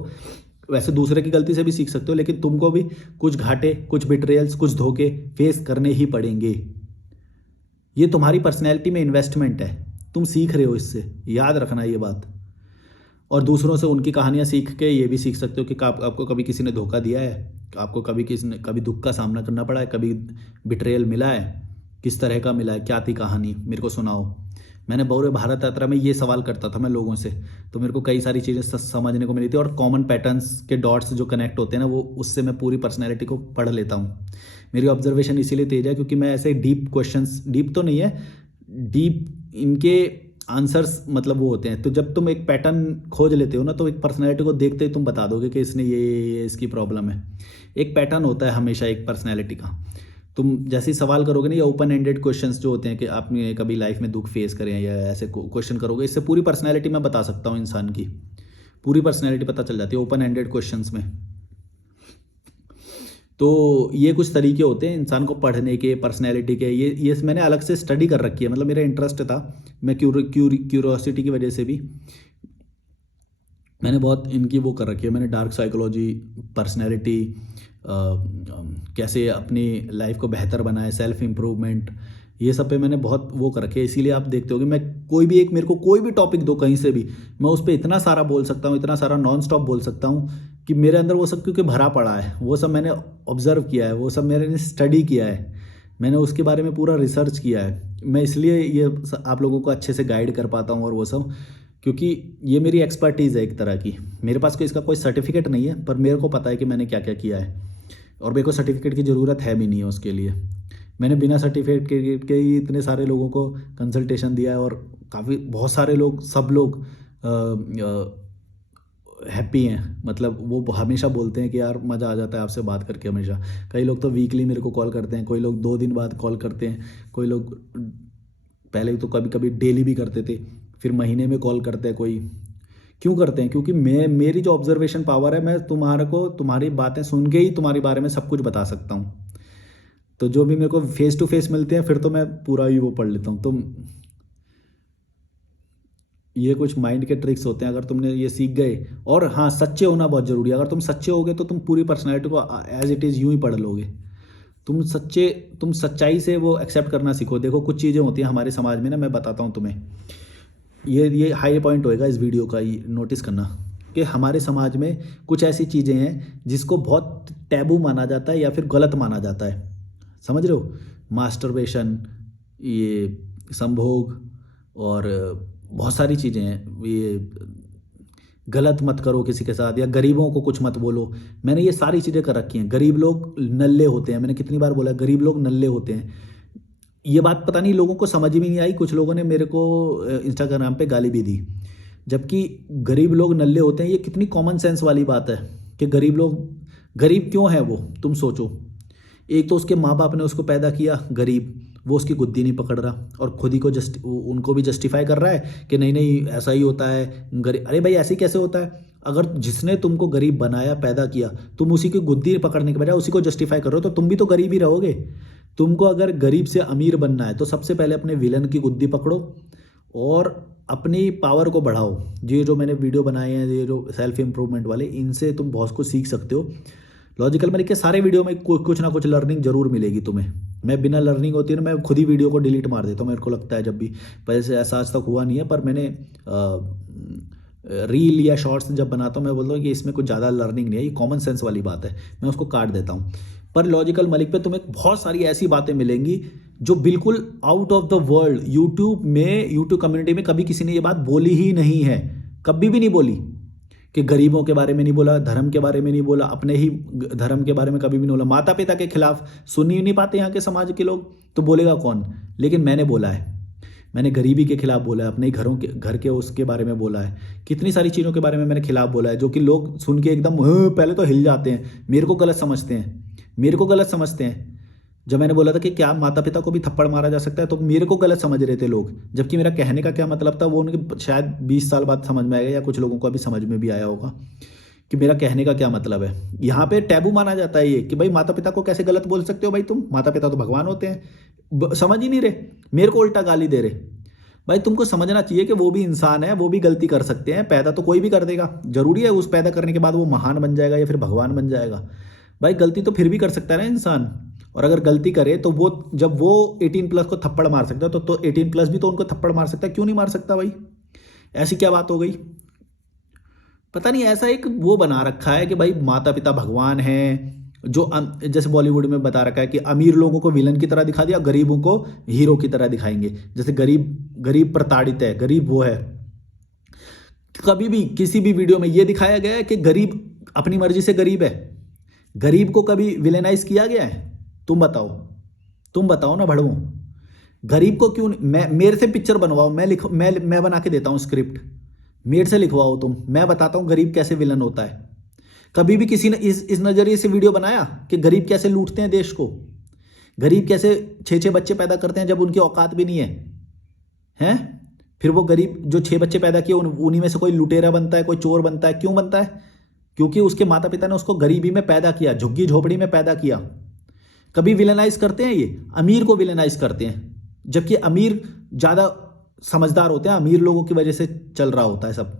वैसे दूसरे की गलती से भी सीख सकते हो, लेकिन तुमको भी कुछ घाटे, कुछ बिट्रेयल्स, कुछ धोखे फेस करने ही पड़ेंगे। ये तुम्हारी पर्सनैलिटी में इन्वेस्टमेंट है, तुम सीख रहे हो इससे, याद रखना ये बात। और दूसरों से उनकी कहानियाँ सीख के ये भी सीख सकते हो कि आपको कभी किसी ने धोखा दिया है, आपको कभी किसी ने कभी दुख का सामना करना पड़ा है, कभी बिट्रेयल मिला है, किस तरह का मिला है, क्या थी कहानी, मेरे को सुनाओ। मैंने पूरे भारत यात्रा में ये सवाल करता था मैं लोगों से, तो मेरे को कई सारी चीज़ें समझने को मिली थी। और कॉमन पैटर्न्स के डॉट्स जो कनेक्ट होते हैं ना, वो उससे मैं पूरी पर्सनैलिटी को पढ़ लेता हूँ। मेरी ऑब्जर्वेशन इसीलिए तेज है क्योंकि मैं ऐसे डीप क्वेश्चंस, डीप तो नहीं है, डीप इनके आंसर्स मतलब वो होते हैं। तो जब तुम एक पैटर्न खोज लेते हो ना, तो एक पर्सनैलिटी को देखते ही तुम बता दोगे कि इसने ये इसकी प्रॉब्लम है। एक पैटर्न होता है हमेशा एक पर्सनैलिटी का। तुम जैसे ही सवाल करोगे ना, या ओपन एंडेड क्वेश्चंस जो होते हैं कि आपने कभी लाइफ में दुख फेस करें या ऐसे क्वेश्चन करोगे, इससे पूरी पर्सनैलिटी मैं बता सकता हूँ। इंसान की पूरी पर्सनैलिटी पता चल जाती है ओपन एंडेड क्वेश्चंस में। तो ये कुछ तरीके होते हैं इंसान को पढ़ने के, पर्सनैलिटी के। ये मैंने अलग से स्टडी कर रखी है, मतलब मेरा इंटरेस्ट था। मैं क्यूरोसिटी की वजह से भी मैंने बहुत इनकी वो कर रखी है। मैंने डार्क साइकोलॉजी, पर्सनैलिटी, कैसे अपनी लाइफ को बेहतर बनाए, सेल्फ इम्प्रूवमेंट, ये सब पे मैंने बहुत वो कर रखे है। इसीलिए आप देखते हो कि मैं कोई भी मेरे को कोई भी टॉपिक दो कहीं से भी, मैं उस पर इतना सारा बोल सकता हूँ, इतना सारा नॉन स्टॉप बोल सकता हूँ कि मेरे अंदर वो सब क्योंकि भरा पड़ा है। वो सब मैंने ऑब्जर्व किया है, वो सब मैंने स्टडी किया है, मैंने उसके बारे में पूरा रिसर्च किया है। मैं इसलिए ये आप लोगों को अच्छे से गाइड कर पाता हूँ और वो सब, क्योंकि ये मेरी एक्सपर्टीज़ है एक तरह की। मेरे पास इसका कोई सर्टिफिकेट नहीं है, पर मेरे को पता है कि मैंने क्या क्या किया है, और मेरे को सर्टिफिकेट की ज़रूरत है भी नहीं है उसके लिए। मैंने बिना सर्टिफिकेट के ही इतने सारे लोगों को कंसल्टेशन दिया है, और काफ़ी बहुत सारे लोग, सब लोग हैप्पी हैं। मतलब वो हमेशा बोलते हैं कि यार मज़ा आ जाता है आपसे बात करके हमेशा। कई लोग तो वीकली मेरे को कॉल करते हैं, कोई लोग 2 दिन बाद कॉल करते हैं, कोई लोग पहले तो कभी कभी डेली भी करते थे, फिर महीने में कॉल करते हैं कोई। क्यों करते हैं? क्योंकि मेरी जो ऑब्जर्वेशन पावर है, मैं तुम्हारे को तुम्हारी बातें सुन के ही तुम्हारे बारे में सब कुछ बता सकता हूँ। तो जो भी मेरे को फेस टू फेस मिलते हैं, फिर तो मैं पूरा ही वो पढ़ लेता हूँ। तो ये कुछ माइंड के ट्रिक्स होते हैं, अगर तुमने ये सीख गए। और हाँ, सच्चे होना बहुत ज़रूरी है। अगर तुम सच्चे होगे तो तुम पूरी पर्सनैलिटी को एज इट इज़ यूँ ही पढ़ लोगे। तुम सच्चाई से वो एक्सेप्ट करना सीखो। देखो कुछ चीज़ें होती हैं हमारे समाज में ना, मैं बताता हूँ तुम्हें, ये हाई पॉइंट होएगा इस वीडियो का, ये नोटिस करना कि हमारे समाज में कुछ ऐसी चीज़ें हैं जिसको बहुत टैबू माना जाता है या फिर गलत माना जाता है। समझ रहे हो? मास्टरबेशन, ये संभोग, और बहुत सारी चीज़ें हैं। ये गलत मत करो किसी के साथ, या गरीबों को कुछ मत बोलो। मैंने ये सारी चीज़ें कर रखी हैं। गरीब लोग नल्ले होते हैं, मैंने कितनी बार बोला, गरीब लोग नल्ले होते हैं। ये बात पता नहीं लोगों को समझ भी नहीं आई। कुछ लोगों ने मेरे को इंस्टाग्राम पे गाली भी दी, जबकि गरीब लोग नल्ले होते हैं। ये कितनी कॉमन सेंस वाली बात है कि गरीब क्यों है वो, तुम सोचो। एक तो उसके माँ बाप ने उसको पैदा किया गरीब, वो उसकी गुद्दी नहीं पकड़ रहा, और खुद ही को उनको भी जस्टिफाई कर रहा है कि नहीं नहीं ऐसा ही होता है गरीब। अरे भाई, ऐसे ही कैसे होता है? अगर जिसने तुमको गरीब बनाया, पैदा किया, तुम उसी की गुद्दी पकड़ने के बजाय उसी को जस्टिफाई कर रहे हो, तो तुम भी तो गरीब ही रहोगे। तुमको अगर गरीब से अमीर बनना है तो सबसे पहले अपने विलन की गुद्दी पकड़ो और अपनी पावर को बढ़ाओ। ये जो मैंने वीडियो बनाए हैं, ये जो सेल्फ इम्प्रूवमेंट वाले, इनसे तुम बहुत कुछ सीख सकते हो। लॉजिकल मैंने के सारे वीडियो में कुछ ना कुछ लर्निंग जरूर मिलेगी तुम्हें। मैं बिना लर्निंग होती है ना, मैं खुद ही वीडियो को डिलीट मार देता हूँ, मेरे को लगता है जब भी। वैसे ऐसा आज तक हुआ नहीं है, पर मैंने रील या शॉर्ट्स जब बनाता हूँ मैं बोलता हूँ कि इसमें कुछ ज़्यादा लर्निंग नहीं है, ये कॉमन सेंस वाली बात है, मैं उसको काट देता हूँ। पर लॉजिकल मलिक पे तुम्हें बहुत सारी ऐसी बातें मिलेंगी जो बिल्कुल out of the world, YouTube community में कभी किसी ने ये बात बोली ही नहीं है, कभी भी नहीं बोली। कि गरीबों के बारे में नहीं बोला, धर्म के बारे में नहीं बोला, अपने ही धर्म के बारे में कभी भी नहीं बोला, माता पिता के खिलाफ सुन ही नहीं पाते यहाँ के समाज के लोग, तो बोलेगा कौन। लेकिन मैंने बोला है, मैंने गरीबी के खिलाफ बोला है, अपने घर के उसके बारे में बोला है, कितनी सारी चीज़ों के बारे में मैंने खिलाफ बोला है, जो कि लोग सुन के एकदम पहले तो हिल जाते हैं, मेरे को गलत समझते हैं। जब मैंने बोला था कि क्या माता पिता को भी थप्पड़ मारा जा सकता है, तो मेरे को गलत समझ रहे थे लोग, जबकि मेरा कहने का क्या मतलब था वो उनके शायद 20 साल बाद समझ में आएगा, या कुछ लोगों को अभी समझ में भी आया होगा कि मेरा कहने का क्या मतलब है। यहाँ पे टैबू माना जाता है ये कि भाई माता पिता को कैसे गलत बोल सकते हो, भाई तुम, माता पिता तो भगवान होते हैं, समझ ही नहीं रहे, मेरे को उल्टा गाली दे रहे। भाई तुमको समझना चाहिए कि वो भी इंसान है, वो भी गलती कर सकते हैं, पैदा तो कोई भी कर देगा, जरूरी है उस पैदा करने के बाद वो महान बन जाएगा या फिर भगवान बन जाएगा। भाई गलती तो फिर भी कर सकता है ना इंसान, और अगर गलती करे तो वो, जब वो 18+ को थप्पड़ मार सकता है तो 18+ भी तो उनको थप्पड़ मार सकता है, क्यों नहीं मार सकता भाई, ऐसी क्या बात हो गई। पता नहीं ऐसा एक वो बना रखा है कि भाई माता पिता भगवान हैं, जो जैसे बॉलीवुड में बता रखा है कि अमीर लोगों को विलन की तरह दिखा दिया, गरीबों को हीरो की तरह दिखाएंगे। जैसे गरीब प्रताड़ित है, गरीब वो है। कभी भी किसी भी वीडियो में ये दिखाया गया है कि गरीब अपनी मर्जी से गरीब है, गरीब को कभी विलेनाइज किया गया है? तुम बताओ ना भड़वो, गरीब को क्यों मेरे से पिक्चर बनवाओ, मैं बना के देता हूँ स्क्रिप्ट, मेरे से लिखवाओ तुम, मैं बताता हूँ गरीब कैसे विलन होता है। कभी भी किसी ने इस नज़रिए से वीडियो बनाया कि गरीब कैसे लूटते हैं देश को, गरीब कैसे 6-6 बच्चे पैदा करते हैं जब उनकी औकात भी नहीं है, हैं? फिर वो गरीब जो 6 बच्चे पैदा किए उन्हीं में से कोई लुटेरा बनता है, कोई चोर बनता है, क्यों बनता है? क्योंकि उसके माता पिता ने उसको गरीबी में पैदा किया, झुग्गी झोपड़ी में पैदा किया। कभी विलेनाइज करते हैं ये, अमीर को विलेनाइज करते हैं, जबकि अमीर ज़्यादा समझदार होते हैं, अमीर लोगों की वजह से चल रहा होता है सब,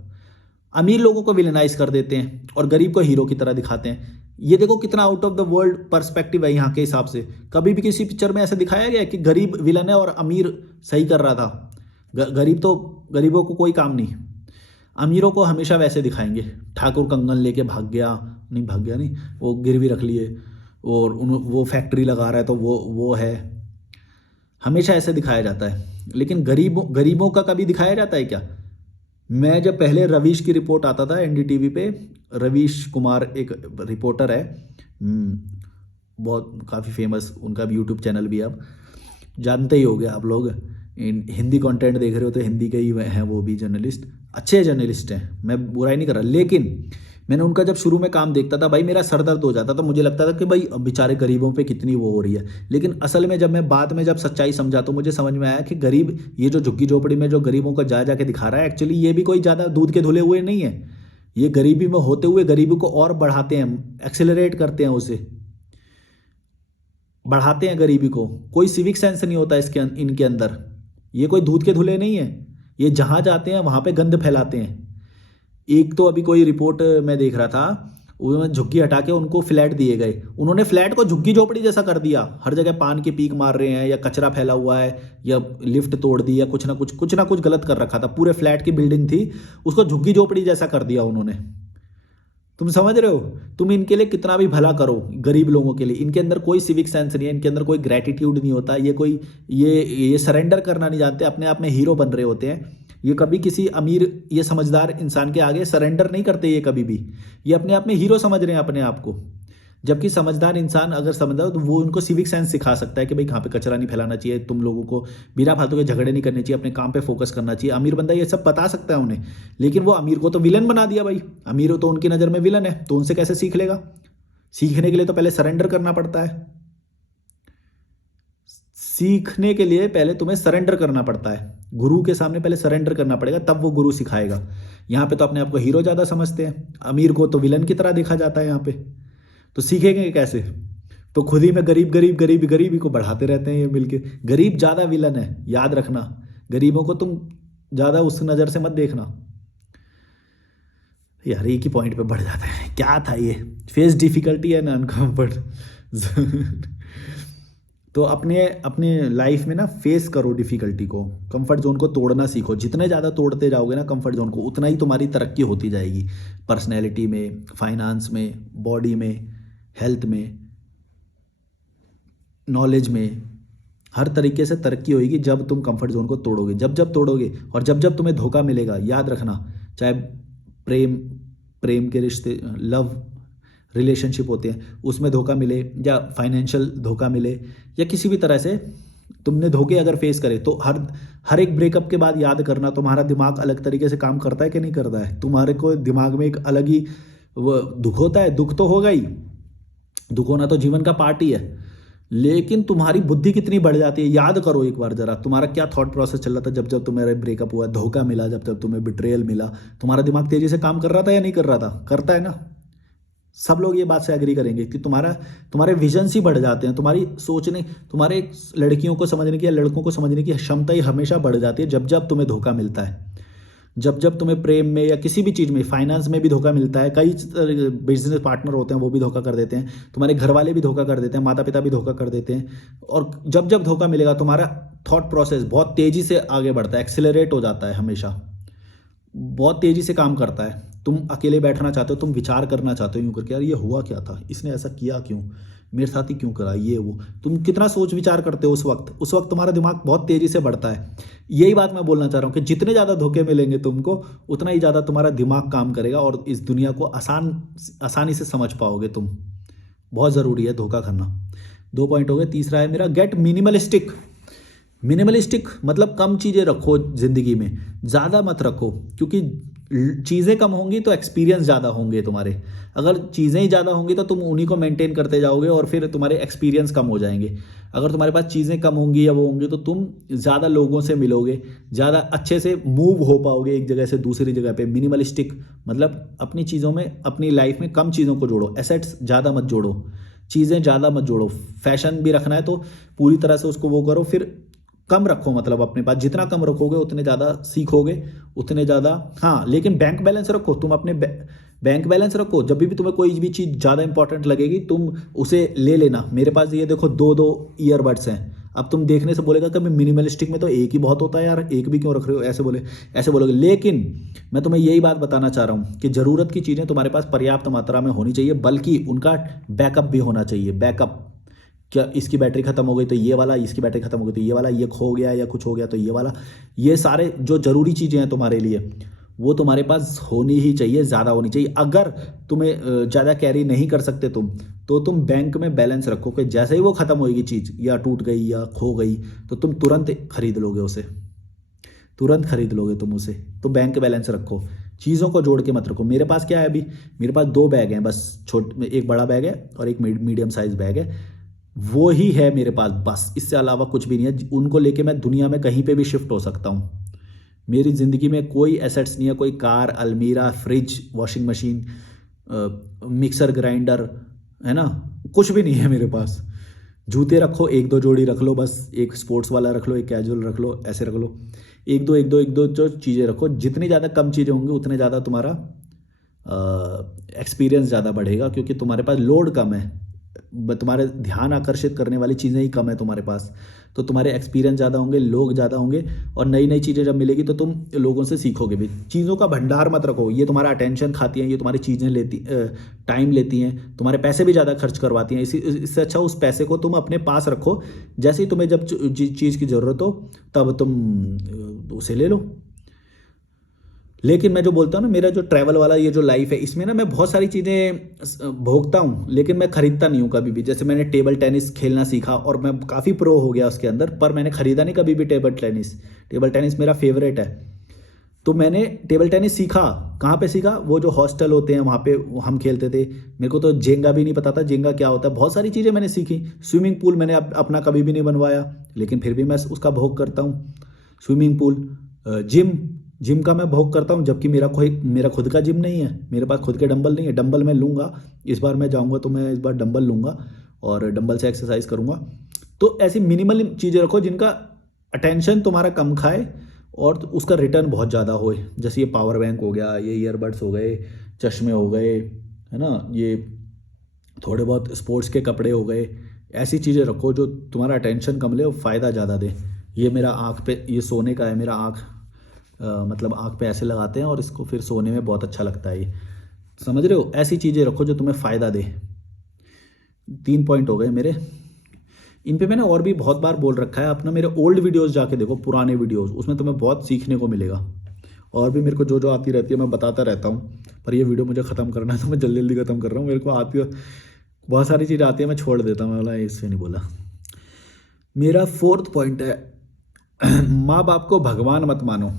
अमीर लोगों को विलेनाइज कर देते हैं और गरीब को हीरो की तरह दिखाते हैं। ये देखो कितना out of the world perspective है यहाँ के हिसाब से। कभी भी किसी पिक्चर में ऐसा दिखाया गया है कि गरीब विलन है और अमीर सही कर रहा था? गरीबों को कोई काम नहीं, अमीरों को हमेशा वैसे दिखाएंगे, ठाकुर कंगन लेके भाग गया नहीं, वो गिरवी रख लिए और वो फैक्ट्री लगा रहा है तो वो है, हमेशा ऐसे दिखाया जाता है। लेकिन गरीबों का कभी दिखाया जाता है क्या? मैं जब पहले रवीश की रिपोर्ट आता था एनडीटीवी पे, रवीश कुमार एक रिपोर्टर है, बहुत काफ़ी फेमस, उनका भी यूट्यूब चैनल भी, अब जानते ही हो गए आप लोग, हिंदी कंटेंट देख रहे हो तो हिंदी के ही हैं वो भी जर्नलिस्ट, अच्छे जर्नलिस्ट हैं, मैं बुराई नहीं कर रहा। लेकिन मैंने उनका जब शुरू में काम देखता था भाई मेरा सर दर्द हो जाता था, मुझे लगता था कि भाई बेचारे गरीबों पे कितनी वो हो रही है। लेकिन असल में जब मैं बाद में जब सच्चाई समझा तो मुझे समझ में आया कि गरीब, ये जो झुग्गी झोपड़ी में जो गरीबों को जा जाके दिखा रहा है, एक्चुअली ये भी कोई ज़्यादा दूध के धुले हुए नहीं है, ये गरीबी में होते हुए गरीबी को और बढ़ाते हैं, एक्सेलरेट करते हैं, उसे बढ़ाते हैं गरीबी को। कोई सिविक सेंस नहीं होता इनके अंदर, ये कोई दूध के धुले नहीं है, ये जहाँ जाते हैं वहाँ पे गंद फैलाते हैं। एक तो अभी कोई रिपोर्ट मैं देख रहा था, उन्होंने झुग्गी हटा के उनको फ्लैट दिए गए, उन्होंने फ्लैट को झुग्गी झोपड़ी जैसा कर दिया, हर जगह पान की पीक मार रहे हैं, या कचरा फैला हुआ है, या लिफ्ट तोड़ दी, या कुछ ना कुछ गलत कर रखा था। पूरे फ्लैट की बिल्डिंग थी, उसको झुग्गी झोपड़ी जैसा कर दिया उन्होंने। तुम समझ रहे हो? तुम इनके लिए कितना भी भला करो, गरीब लोगों के लिए, इनके अंदर कोई सिविक सेंस नहीं है, इनके अंदर कोई ग्रेटिट्यूड नहीं होता, ये सरेंडर करना नहीं जानते, अपने आप में हीरो बन रहे होते हैं। ये कभी किसी अमीर, ये समझदार इंसान के आगे सरेंडर नहीं करते, ये कभी भी, ये अपने आप में हीरो समझ रहे हैं अपने आप को। जबकि समझदार इंसान अगर समझदार हो तो वो उनको सिविक सेंस सिखा सकता है कि भाई कहाँ पे कचरा नहीं फैलाना चाहिए, तुम लोगों को बिना फालतू के झगड़े नहीं करने चाहिए, अपने काम पे फोकस करना चाहिए। अमीर बंदा ये सब बता सकता है उन्हें, लेकिन वो अमीर को तो विलन बना दिया भाई, अमीर तो उनकी नज़र में विलन है, तो उनसे कैसे सीख लेगा? सीखने के लिए तो पहले सरेंडर करना पड़ता है, सीखने के लिए पहले तुम्हें सरेंडर करना पड़ता है, गुरु के सामने पहले सरेंडर करना पड़ेगा, तब वो गुरु सिखाएगा। यहाँ पे तो अपने आप को हीरो ज़्यादा समझते हैं, अमीर को तो विलन की तरह देखा जाता है यहाँ पे, तो सीखेंगे कैसे? तो खुद ही में गरीबी को बढ़ाते रहते हैं ये मिलके। गरीब ज़्यादा विलन है, याद रखना, गरीबों को तुम ज़्यादा उस नज़र से मत देखना। यार एक ही पॉइंट पे बढ़ जाता है, क्या था ये? Face difficulty and uncomfort. तो अपने अपने लाइफ में ना फेस करो डिफ़िकल्टी को, कंफर्ट जोन को तोड़ना सीखो। जितने ज़्यादा तोड़ते जाओगे ना कंफर्ट जोन को, उतना ही तुम्हारी तरक्की होती जाएगी, पर्सनैलिटी में, फाइनेंस में, बॉडी में, हेल्थ में, नॉलेज में, हर तरीके से तरक्की होगी जब तुम कंफर्ट जोन को तोड़ोगे। जब जब तोड़ोगे और जब जब तुम्हें धोखा मिलेगा, याद रखना, चाहे प्रेम प्रेम के रिश्ते, लव रिलेशनशिप होते हैं, उसमें धोखा मिले, या फाइनेंशियल धोखा मिले, या किसी भी तरह से तुमने धोखे अगर फेस करे, तो हर हर एक ब्रेकअप के बाद याद करना, तुम्हारा दिमाग अलग तरीके से काम करता है कि नहीं करता है। तुम्हारे को दिमाग में एक अलग ही वो दुख होता है, दुख तो होगा ही, दुख होना तो जीवन का पार्ट ही है, लेकिन तुम्हारी बुद्धि कितनी बढ़ जाती है। याद करो एक बार जरा, तुम्हारा क्या थॉट प्रोसेस चल रहा था जब जब तुम्हारा ब्रेकअप हुआ, धोखा मिला, जब जब तुम्हें बिट्रेयल मिला, तुम्हारा दिमाग तेजी से काम कर रहा था या नहीं कर रहा था? करता है ना। सब लोग ये बात से एग्री करेंगे कि तुम्हारे विजन्स ही बढ़ जाते हैं, तुम्हारी सोचने, तुम्हारे लड़कियों को समझने की या लड़कों को समझने की क्षमता ही हमेशा बढ़ जाती है जब जब तुम्हें धोखा मिलता है। जब जब तुम्हें प्रेम में या किसी भी चीज़ में, फाइनेंस में भी धोखा मिलता है, कई बिजनेस पार्टनर होते हैं वो भी धोखा कर देते हैं, तुम्हारे घर वाले भी धोखा कर देते हैं, माता पिता भी धोखा कर देते हैं। और जब जब धोखा मिलेगा, तुम्हारा थॉट प्रोसेस बहुत तेज़ी से आगे बढ़ता है, एक्सेलरेट हो जाता है, हमेशा बहुत तेज़ी से काम करता है। तुम अकेले बैठना चाहते हो, तुम विचार करना चाहते हो यूँ करके, यार ये हुआ क्या था, इसने ऐसा किया क्यों, मेरे साथ ही क्यों करा, ये वो, तुम कितना सोच विचार करते हो उस वक्त तुम्हारा दिमाग बहुत तेज़ी से बढ़ता है। यही बात मैं बोलना चाह रहा हूँ कि जितने ज़्यादा धोखे मिलेंगे तुमको, उतना ही ज़्यादा तुम्हारा दिमाग काम करेगा और इस दुनिया को आसानी से समझ पाओगे तुम। बहुत ज़रूरी है धोखा करना। 2 पॉइंट हो गए। तीसरा है मेरा, गेट मिनिमलिस्टिक। मिनिमलिस्टिक मतलब कम चीज़ें रखो ज़िंदगी में, ज़्यादा मत रखो, क्योंकि चीज़ें कम होंगी तो एक्सपीरियंस ज़्यादा होंगे तुम्हारे। अगर चीज़ें ही ज़्यादा होंगी तो तुम उन्हीं को मेंटेन करते जाओगे और फिर तुम्हारे एक्सपीरियंस कम हो जाएंगे। अगर तुम्हारे पास चीज़ें कम होंगी या वो होंगी तो तुम ज़्यादा लोगों से मिलोगे, ज़्यादा अच्छे से मूव हो पाओगे एक जगह से दूसरी जगह पे। मिनिमलिस्टिक मतलब अपनी चीज़ों में, अपनी लाइफ में कम चीज़ों को जोड़ो, एसेट्स ज़्यादा मत जोड़ो, चीज़ें ज़्यादा मत जोड़ो। फैशन भी रखना है तो पूरी तरह से उसको वो करो, फिर कम रखो, मतलब अपने पास जितना कम रखोगे उतने ज़्यादा सीखोगे, उतने ज़्यादा। हाँ, लेकिन बैंक बैलेंस रखो, तुम अपने बैंक बैलेंस रखो। जब भी तुम्हें कोई भी चीज़ ज़्यादा इंपॉर्टेंट लगेगी तुम उसे ले लेना। मेरे पास ये देखो 2 ईयरबड्स हैं। अब तुम देखने से बोलेगा कि मिनिमलिस्टिक में तो एक ही बहुत होता है यार, एक भी क्यों रख रहे हो, ऐसे बोलोगे। लेकिन मैं तुम्हें यही बात बताना चाह रहा हूँ कि ज़रूरत की चीज़ें तुम्हारे पास पर्याप्त मात्रा में होनी चाहिए, बल्कि उनका बैकअप भी होना चाहिए। बैकअप क्या, इसकी बैटरी ख़त्म हो गई तो ये वाला, इसकी बैटरी ख़त्म हो गई तो ये वाला, ये खो गया या कुछ हो गया तो ये वाला। ये सारे जो ज़रूरी चीज़ें हैं तुम्हारे लिए, वो तुम्हारे पास होनी ही चाहिए, ज़्यादा होनी चाहिए। अगर तुम्हें ज़्यादा कैरी नहीं कर सकते तो तुम बैंक में बैलेंस रखो कि जैसे ही वो ख़त्म होगी चीज़, या टूट गई या खो गई, तो तुम तुरंत खरीद लोगे उसे, तुरंत खरीद लोगे तुम उसे। तो बैंक बैलेंस रखो, चीज़ों को जोड़ के मत रखो। मेरे पास क्या है, अभी मेरे पास 2 बैग हैं बस, एक बड़ा बैग है और एक मीडियम साइज़ बैग है, वो ही है मेरे पास बस, इससे अलावा कुछ भी नहीं है। उनको लेके मैं दुनिया में कहीं पे भी शिफ्ट हो सकता हूँ। मेरी ज़िंदगी में कोई एसेट्स नहीं है, कोई कार, अलमीरा, fridge, washing machine, mixer grinder, है ना, कुछ भी नहीं है मेरे पास। जूते रखो, 1-2 जोड़ी रख लो बस, एक स्पोर्ट्स वाला रख लो, एक कैजुअल रख लो, ऐसे रख लो। 1-2 जो चीज़ें रखो। जितनी ज़्यादा कम चीज़ें होंगी उतने ज़्यादा तुम्हारा एक्सपीरियंस ज़्यादा बढ़ेगा, क्योंकि तुम्हारे पास लोड कम है, तुम्हारे ध्यान आकर्षित करने वाली चीज़ें ही कम है तुम्हारे पास, तो तुम्हारे एक्सपीरियंस ज़्यादा होंगे, लोग ज़्यादा होंगे, और नई नई चीज़ें जब मिलेगी तो तुम लोगों से सीखोगे भी। चीज़ों का भंडार मत रखो, ये तुम्हारा अटेंशन खाती हैं, ये तुम्हारी चीज़ें टाइम लेती हैं, तुम्हारे पैसे भी ज़्यादा खर्च करवाती हैं। इससे अच्छा उस पैसे को तुम अपने पास रखो, जैसे ही तुम्हें जब चीज़ की ज़रूरत हो तब तुम उसे ले लो। लेकिन मैं जो बोलता हूँ ना, मेरा जो ट्रैवल वाला ये जो लाइफ है, इसमें ना मैं बहुत सारी चीज़ें भोगता हूँ, लेकिन मैं खरीदता नहीं हूँ कभी भी। जैसे मैंने टेबल टेनिस खेलना सीखा और मैं काफ़ी प्रो हो गया उसके अंदर, पर मैंने खरीदा नहीं कभी भी टेबल टेनिस। टेबल टेनिस मेरा फेवरेट है, तो मैंने टेबल टेनिस सीखा। कहाँ पे सीखा? वो जो हॉस्टल होते हैं वहाँ पे हम खेलते थे। मेरे को तो जेंगा भी नहीं पता था, जेंगा क्या होता है। बहुत सारी चीज़ें मैंने सीखी। स्विमिंग पूल मैंने अपना कभी भी नहीं बनवाया, लेकिन फिर भी मैं उसका भोग करता हूँ। स्विमिंग पूल, जिम का मैं भोग करता हूँ, जबकि मेरा खुद का जिम नहीं है, मेरे पास खुद के डंबल नहीं है। डंबल मैं लूँगा, इस बार मैं जाऊँगा तो मैं इस बार डंबल लूँगा और डंबल से एक्सरसाइज करूँगा। तो ऐसी मिनिमल चीज़ें रखो जिनका अटेंशन तुम्हारा कम खाए और उसका रिटर्न बहुत ज़्यादा होए। जैसे ये पावर बैंक हो गया, ये ईयरबड्स हो गए, चश्मे हो गए, है ना, ये थोड़े बहुत स्पोर्ट्स के कपड़े हो गए, ऐसी चीज़ें रखो जो तुम्हारा अटेंशन कम ले और फ़ायदा ज़्यादा दे। ये मेरा आँख पे, ये सोने का है मेरा आँख, मतलब आँख पे ऐसे लगाते हैं और इसको फिर सोने में बहुत अच्छा लगता है ये, समझ रहे हो। ऐसी चीज़ें रखो जो तुम्हें फ़ायदा दे। 3 पॉइंट हो गए मेरे। इन पे मैंने और भी बहुत बार बोल रखा है, अपना मेरे ओल्ड वीडियोस जाके देखो, पुराने वीडियोस, उसमें तुम्हें बहुत सीखने को मिलेगा। और भी मेरे को जो जो आती रहती है मैं बताता रहता हूँ, पर ये वीडियो मुझे ख़त्म करना है तो मैं जल्दी जल्दी ख़त्म कर रहा हूँ। मेरे को आती है, बहुत सारी चीज़ें आती है, मैं छोड़ देता हूँ, मैं बोला इससे नहीं बोला। मेरा 4th पॉइंट है माँ बाप को भगवान मत मानो।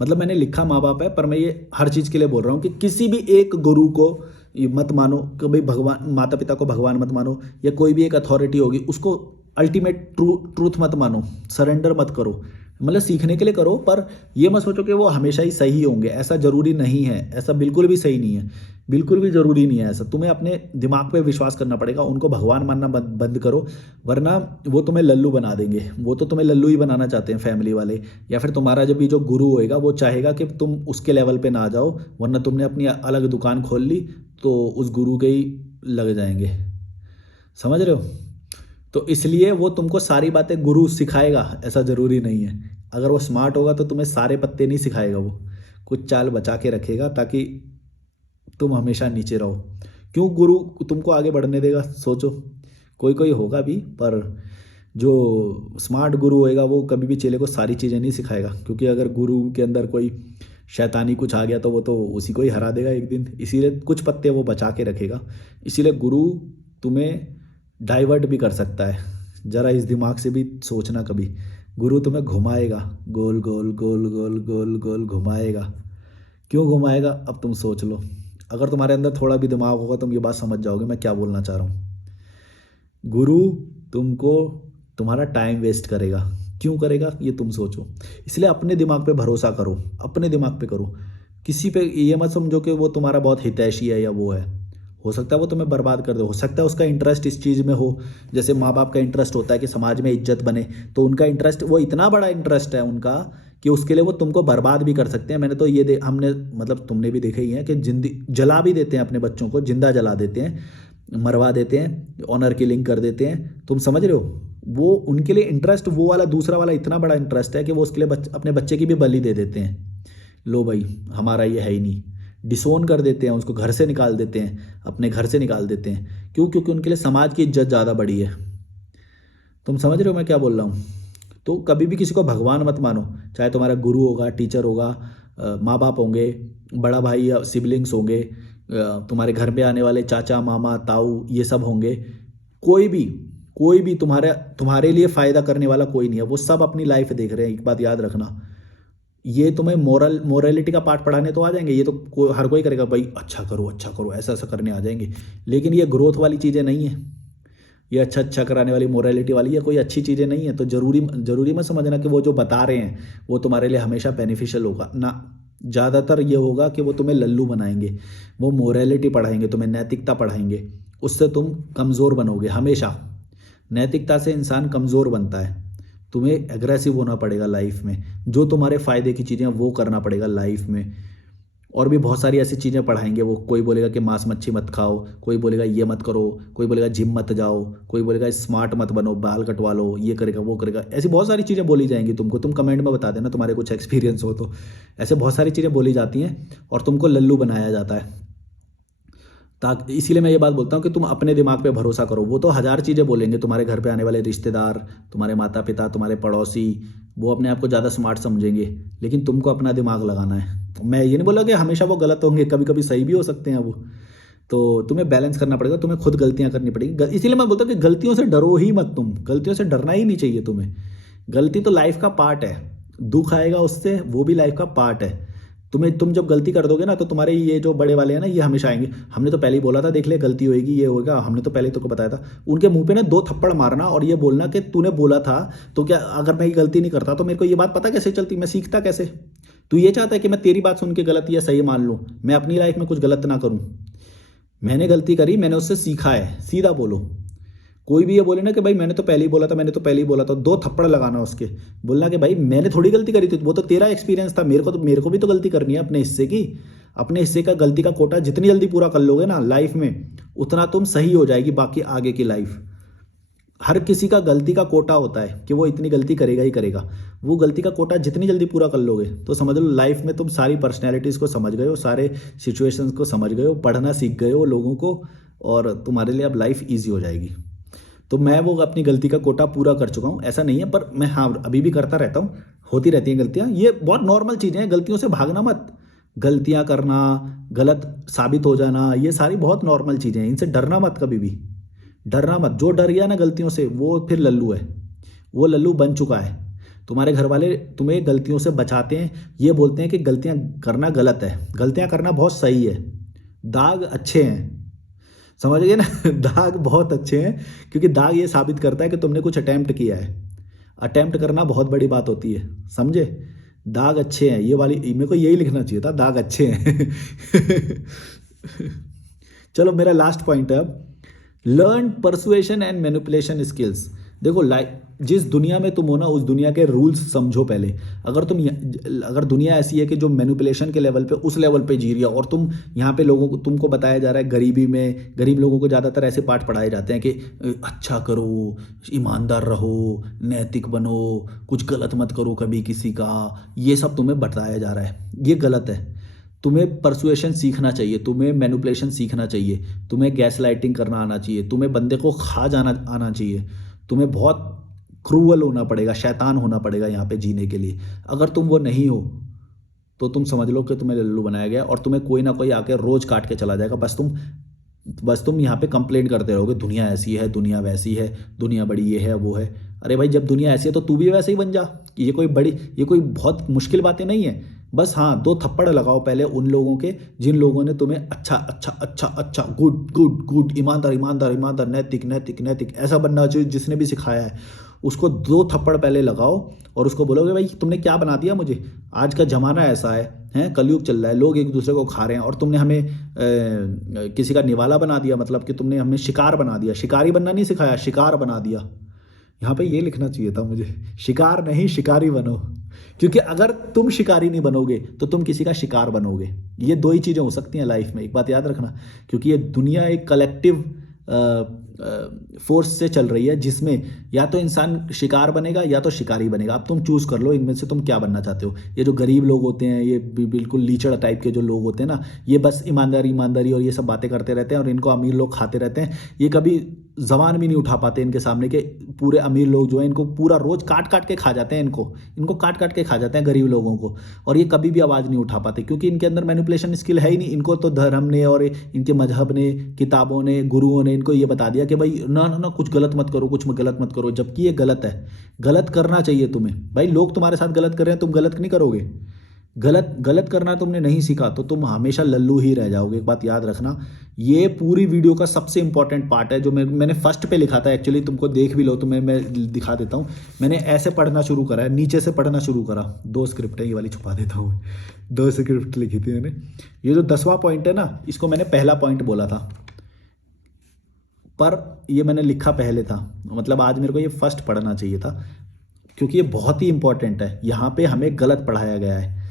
मतलब मैंने लिखा माँ बाप है, पर मैं ये हर चीज़ के लिए बोल रहा हूँ कि किसी भी एक गुरु को ये मत मानो कि भाई भगवान, माता पिता को भगवान मत मानो, या कोई भी एक अथॉरिटी होगी उसको अल्टीमेट ट्रूथ मत मानो, सरेंडर मत करो। मतलब सीखने के लिए करो, पर ये मत सोचो कि वो हमेशा ही सही होंगे, ऐसा ज़रूरी नहीं है, ऐसा बिल्कुल भी सही नहीं है, बिल्कुल भी ज़रूरी नहीं है ऐसा। तुम्हें अपने दिमाग पे विश्वास करना पड़ेगा, उनको भगवान मानना बंद करो, वरना वो तुम्हें लल्लू बना देंगे। वो तो तुम्हें लल्लू ही बनाना चाहते हैं फैमिली वाले, या फिर तुम्हारा जब भी जो गुरु होएगा वो चाहेगा कि तुम उसके लेवल पे ना जाओ, वरना तुमने अपनी अलग दुकान खोल ली तो उस गुरु के ही लग जाएंगे, समझ रहे हो। तो इसलिए वो तुमको सारी बातें गुरु सिखाएगा, ऐसा ज़रूरी नहीं है। अगर वो स्मार्ट होगा तो तुम्हें सारे पत्ते नहीं सिखाएगा, वो कुछ चाल बचा के रखेगा ताकि तुम हमेशा नीचे रहो। क्यों गुरु तुमको आगे बढ़ने देगा, सोचो। कोई कोई होगा भी, पर जो स्मार्ट गुरु होएगा वो कभी भी चेले को सारी चीज़ें नहीं सिखाएगा, क्योंकि अगर गुरु के अंदर कोई शैतानी कुछ आ गया तो वो तो उसी को ही हरा देगा एक दिन। इसीलिए कुछ पत्ते वो बचा के रखेगा। इसीलिए गुरु तुम्हें डाइवर्ट भी कर सकता है, ज़रा इस दिमाग से भी सोचना कभी। गुरु तुम्हें घुमाएगा, गोल गोल गोल गोल गोल गोल घुमाएगा। क्यों घुमाएगा, अब तुम सोच लो। अगर तुम्हारे अंदर थोड़ा भी दिमाग होगा तुम ये बात समझ जाओगे मैं क्या बोलना चाह रहा हूँ। गुरु तुमको तुम्हारा टाइम वेस्ट करेगा, क्यों करेगा ये तुम सोचो। इसलिए अपने दिमाग पे भरोसा करो, अपने दिमाग पे करो। किसी पे ये मत समझो कि वो तुम्हारा बहुत हितैषी है या वो है। हो सकता है वो तुम्हें बर्बाद कर दे, हो सकता है उसका इंटरेस्ट इस चीज़ में हो, जैसे माँ बाप का इंटरेस्ट होता है कि समाज में इज्जत बने, तो उनका इंटरेस्ट, वो इतना बड़ा इंटरेस्ट है उनका कि उसके लिए वो तुमको बर्बाद भी कर सकते हैं। मैंने तो ये हमने, मतलब तुमने भी देखा ही है कि जिंदगी जला भी देते हैं, अपने बच्चों को जिंदा जला देते हैं, मरवा देते हैं, ऑनर किलिंग कर देते हैं, तुम समझ रहे हो। वो उनके लिए इंटरेस्ट, वो वाला दूसरा वाला इतना बड़ा इंटरेस्ट है कि वो उसके लिए अपने बच्चे की भी बलि दे देते हैं। लो भाई हमारा ये है ही नहीं, डिसोन कर देते हैं उसको, घर से निकाल देते हैं, अपने घर से निकाल देते हैं। क्यों, क्योंकि उनके लिए समाज की इज्जत ज़्यादा बड़ी है। तुम समझ रहे हो मैं क्या बोल रहा हूँ। तो कभी भी किसी को भगवान मत मानो, चाहे तुम्हारा गुरु होगा, टीचर होगा, माँ बाप होंगे, बड़ा भाई या सिबलिंग्स होंगे, तुम्हारे घर पे आने वाले चाचा मामा ताऊ ये सब होंगे। कोई भी तुम्हारे लिए फ़ायदा करने वाला कोई नहीं है, वो सब अपनी लाइफ देख रहे हैं। एक बात याद रखना, ये तुम्हें मोरालिटी का पाठ पढ़ाने तो आ जाएंगे, ये तो हर कोई करेगा, भाई अच्छा करो ऐसा ऐसा करने आ जाएंगे, लेकिन ये ग्रोथ वाली चीज़ें नहीं है, ये अच्छा कराने वाली मोरालिटी वाली, ये कोई अच्छी चीज़ें नहीं है। तो ज़रूरी मत समझना कि वो जो बता रहे हैं वो तुम्हारे लिए हमेशा बेनिफिशियल होगा ना। ज़्यादातर ये होगा कि वो तुम्हें लल्लू बनाएंगे, वो मोरालिटी पढ़ाएंगे, तुम्हें नैतिकता पढ़ाएंगे, उससे तुम कमज़ोर बनोगे। हमेशा नैतिकता से इंसान कमज़ोर बनता है। तुम्हें एग्रेसिव होना पड़ेगा लाइफ में, जो तुम्हारे फ़ायदे की चीज़ें वो करना पड़ेगा लाइफ में। और भी बहुत सारी ऐसी चीज़ें पढ़ाएंगे वो। कोई बोलेगा कि मांस मच्छी मत खाओ, कोई बोलेगा ये मत करो, कोई बोलेगा जिम मत जाओ, कोई बोलेगा स्मार्ट मत बनो, बाल कटवा लो, ये करेगा वो करेगा। ऐसी बहुत सारी चीज़ें बोली जाएंगी तुमको। तुम कमेंट में बता देना तुम्हारे कुछ एक्सपीरियंस हो तो। ऐसे बहुत सारी चीज़ें बोली जाती हैं और तुमको लल्लू बनाया जाता है। ताकि इसीलिए मैं ये बात बोलता हूँ कि तुम अपने दिमाग पे भरोसा करो। वो तो हज़ार चीज़ें बोलेंगे, तुम्हारे घर पे आने वाले रिश्तेदार, तुम्हारे माता पिता, तुम्हारे पड़ोसी, वो अपने आप को ज़्यादा स्मार्ट समझेंगे, लेकिन तुमको अपना दिमाग लगाना है। मैं ये नहीं बोला कि हमेशा वो गलत होंगे, कभी कभी सही भी हो सकते हैं वो। तो तुम्हें बैलेंस करना पड़ेगा, तुम्हें खुद गलतियाँ करनी पड़ेगी। इसीलिए मैं बोलता हूँ कि गलतियों से डरो ही मत तुम, गलतियों से डरना ही नहीं चाहिए तुम्हें। गलती तो लाइफ का पार्ट है, दुख आएगा उससे, वो भी लाइफ का पार्ट है। तुम जब गलती कर दोगे ना तो तुम्हारे ये जो बड़े वाले हैं ना, ये हमेशा आएंगे, हमने तो पहले ही बोला था, देख ले गलती होएगी, ये होगा, हमने तो पहले ही तुमको बताया था। उनके मुंह पे ना 2 थप्पड़ मारना और ये बोलना कि तूने बोला था, तो क्या अगर मैं ये गलती नहीं करता तो मेरे को ये बात पता कैसे चलती, मैं सीखता कैसे। तू ये चाहता है कि मैं तेरी बात सुन के गलत या सही मान लूँ, मैं अपनी लाइफ में कुछ गलत ना करूँ। मैंने गलती करी, मैंने उससे सीखा है, सीधा बोलो। कोई भी ये बोले ना कि भाई मैंने तो पहले ही बोला था, मैंने तो पहले ही बोला था, 2 थप्पड़ लगाना उसके, बोलना कि भाई मैंने थोड़ी गलती करी थी, वो तो तेरा एक्सपीरियंस था, मेरे को भी तो गलती करनी है अपने हिस्से की। अपने हिस्से का गलती का कोटा जितनी जल्दी पूरा कर लोगे ना लाइफ में, उतना तुम सही हो जाएगी बाकी आगे की लाइफ। हर किसी का गलती का कोटा होता है कि वो इतनी गलती करेगा ही करेगा। वो गलती का कोटा जितनी जल्दी पूरा कर लोगे तो समझ लो लाइफ में तुम सारी पर्सनैलिटीज़ को समझ गए हो, सारे सिचुएशंस को समझ गए हो, पढ़ना सीख गए हो लोगों को, और तुम्हारे लिए अब लाइफ ईजी हो जाएगी। तो मैं वो अपनी गलती का कोटा पूरा कर चुका हूँ, ऐसा नहीं है, पर मैं हाँ अभी भी करता रहता हूँ, होती रहती हैं गलतियाँ, ये बहुत नॉर्मल चीज़ें हैं। गलतियों से भागना मत, गलतियाँ करना, गलत साबित हो जाना, ये सारी बहुत नॉर्मल चीज़ें हैं, इनसे डरना मत, कभी भी डरना मत। जो डर गया ना गलतियों से वो फिर लल्लू है, वो लल्लू बन चुका है। तुम्हारे घर वाले तुम्हें गलतियों से बचाते हैं, ये बोलते हैं कि गलतियाँ करना गलत है, गलतियाँ करना बहुत सही है, दाग अच्छे हैं, समझ गए ना दाग बहुत अच्छे हैं, क्योंकि दाग ये साबित करता है कि तुमने कुछ अटेम्प्ट किया है। अटेम्प्ट करना बहुत बड़ी बात होती है, समझे। दाग अच्छे हैं, ये वाली मेरे को यही लिखना चाहिए था, दाग अच्छे हैं चलो मेरा लास्ट पॉइंट है अब, learn persuasion and manipulation skills. देखो जिस दुनिया में तुम हो ना, उस दुनिया के रूल्स समझो पहले। अगर दुनिया ऐसी है कि जो मैनिपुलेशन के लेवल पे, उस लेवल पे जी रही है, और तुम यहाँ पे लोगों को, तुमको बताया जा रहा है गरीबी में, गरीब लोगों को ज़्यादातर ऐसे पाठ पढ़ाए जाते हैं कि अच्छा करो, ईमानदार रहो, नैतिक बनो, कुछ गलत मत करो कभी किसी का, ये सब तुम्हें बताया जा रहा है, ये गलत है। तुम्हें परसुएशन सीखना चाहिए, तुम्हें मैनिपुलेशन सीखना चाहिए, तुम्हें गैस लाइटिंग करना आना चाहिए, तुम्हें बंदे को खा जाना आना चाहिए, तुम्हें बहुत क्रूअल होना पड़ेगा, शैतान होना पड़ेगा यहाँ पे जीने के लिए। अगर तुम वो नहीं हो तो तुम समझ लो कि तुम्हें लल्लू बनाया गया, और तुम्हें कोई ना कोई आके रोज काट के चला जाएगा। बस तुम यहाँ पे कंप्लेंट करते रहोगे, दुनिया ऐसी है, दुनिया वैसी है, दुनिया बड़ी ये है वो है। अरे भाई जब दुनिया ऐसी है तो तू भी वैसे ही बन जा। ये कोई बहुत मुश्किल बातें नहीं है। बस हाँ, 2 थप्पड़ लगाओ पहले उन लोगों के जिन लोगों ने तुम्हें अच्छा अच्छा अच्छा अच्छा, गुड गुड गुड, ईमानदार ईमानदार ईमानदार, नैतिक नैतिक नैतिक, ऐसा बनना चाहिए जिसने भी सिखाया है, उसको 2 थप्पड़ पहले लगाओ और उसको बोलोगे भाई तुमने क्या बना दिया मुझे। आज का ज़माना ऐसा है, कलयुग चल रहा है, लोग एक दूसरे को खा रहे हैं, और तुमने हमें किसी का निवाला बना दिया, मतलब कि तुमने हमें शिकार बना दिया। शिकारी बनना नहीं सिखाया, शिकार बना दिया। यहाँ पे ये लिखना चाहिए था मुझे, शिकार नहीं शिकारी बनो, क्योंकि अगर तुम शिकारी नहीं बनोगे तो तुम किसी का शिकार बनोगे। ये 2 ही चीज़ें हो सकती हैं लाइफ में, एक बात याद रखना, क्योंकि ये दुनिया एक कलेक्टिव फोर्स से चल रही है, जिसमें या तो इंसान शिकार बनेगा या तो शिकारी बनेगा। अब तुम चूज कर लो इनमें से तुम क्या बनना चाहते हो। ये जो गरीब लोग होते हैं, ये बिल्कुल लीचड़ टाइप के जो लोग होते हैं ना, ये बस ईमानदारी ईमानदारी और ये सब बातें करते रहते हैं, और इनको अमीर लोग खाते रहते हैं। ये कभी जबान भी नहीं उठा पाते इनके सामने के पूरे अमीर लोग जो हैं, इनको पूरा रोज काट काट के खा जाते हैं, इनको काट काट के खा जाते हैं गरीब लोगों को, और ये कभी भी आवाज़ नहीं उठा पाते, क्योंकि इनके अंदर मैनिपुलेशन स्किल है ही नहीं। इनको तो धर्म ने और इनके मजहब ने, किताबों ने, गुरुओं ने इनको ये बता दिया कि भाई ना ना ना, कुछ गलत मत करो, कुछ गलत मत करो, जबकि ये गलत है। गलत करना चाहिए तुम्हें भाई, लोग तुम्हारे साथ गलत कर रहे हैं, तुम गलत नहीं करोगे। गलत करना तुमने नहीं सीखा तो तुम हमेशा लल्लू ही रह जाओगे। एक बात याद रखना, ये पूरी वीडियो का सबसे इंपॉर्टेंट पार्ट है, जो मैंने फर्स्ट पे लिखा था। एक्चुअली तुमको देख भी लो तो मैं दिखा देता हूँ। मैंने ऐसे पढ़ना शुरू करा है, नीचे से पढ़ना शुरू करा। 2 स्क्रिप्ट है, ये वाली छुपा देता हूँ, 2 स्क्रिप्ट लिखी थी मैंने। ये जो 10वां पॉइंट है ना, इसको मैंने पहला पॉइंट बोला था, पर ये मैंने लिखा पहले था, मतलब आज मेरे को ये फर्स्ट पढ़ना चाहिए था, क्योंकि ये बहुत ही इंपॉर्टेंट है। यहाँ पे हमें गलत पढ़ाया गया है,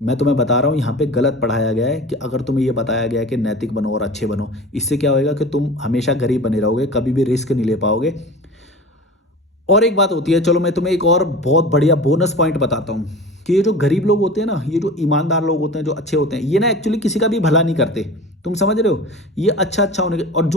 मैं तुम्हें बता रहा हूँ, यहाँ पे गलत पढ़ाया गया है कि अगर तुम्हें ये बताया गया है कि नैतिक बनो और अच्छे बनो, इससे क्या होएगा कि तुम हमेशा गरीब बने रहोगे, कभी भी रिस्क नहीं ले पाओगे। और एक बात होती है, चलो मैं तुम्हें एक और बहुत बढ़िया बोनस पॉइंट बताता हूँ, कि ये जो गरीब लोग होते हैं ना, ये जो ईमानदार लोग होते हैं, जो अच्छे होते हैं, ये ना एक्चुअली किसी का भी भला नहीं करते। तुम समझ रहे हो, ये अच्छा होने के, और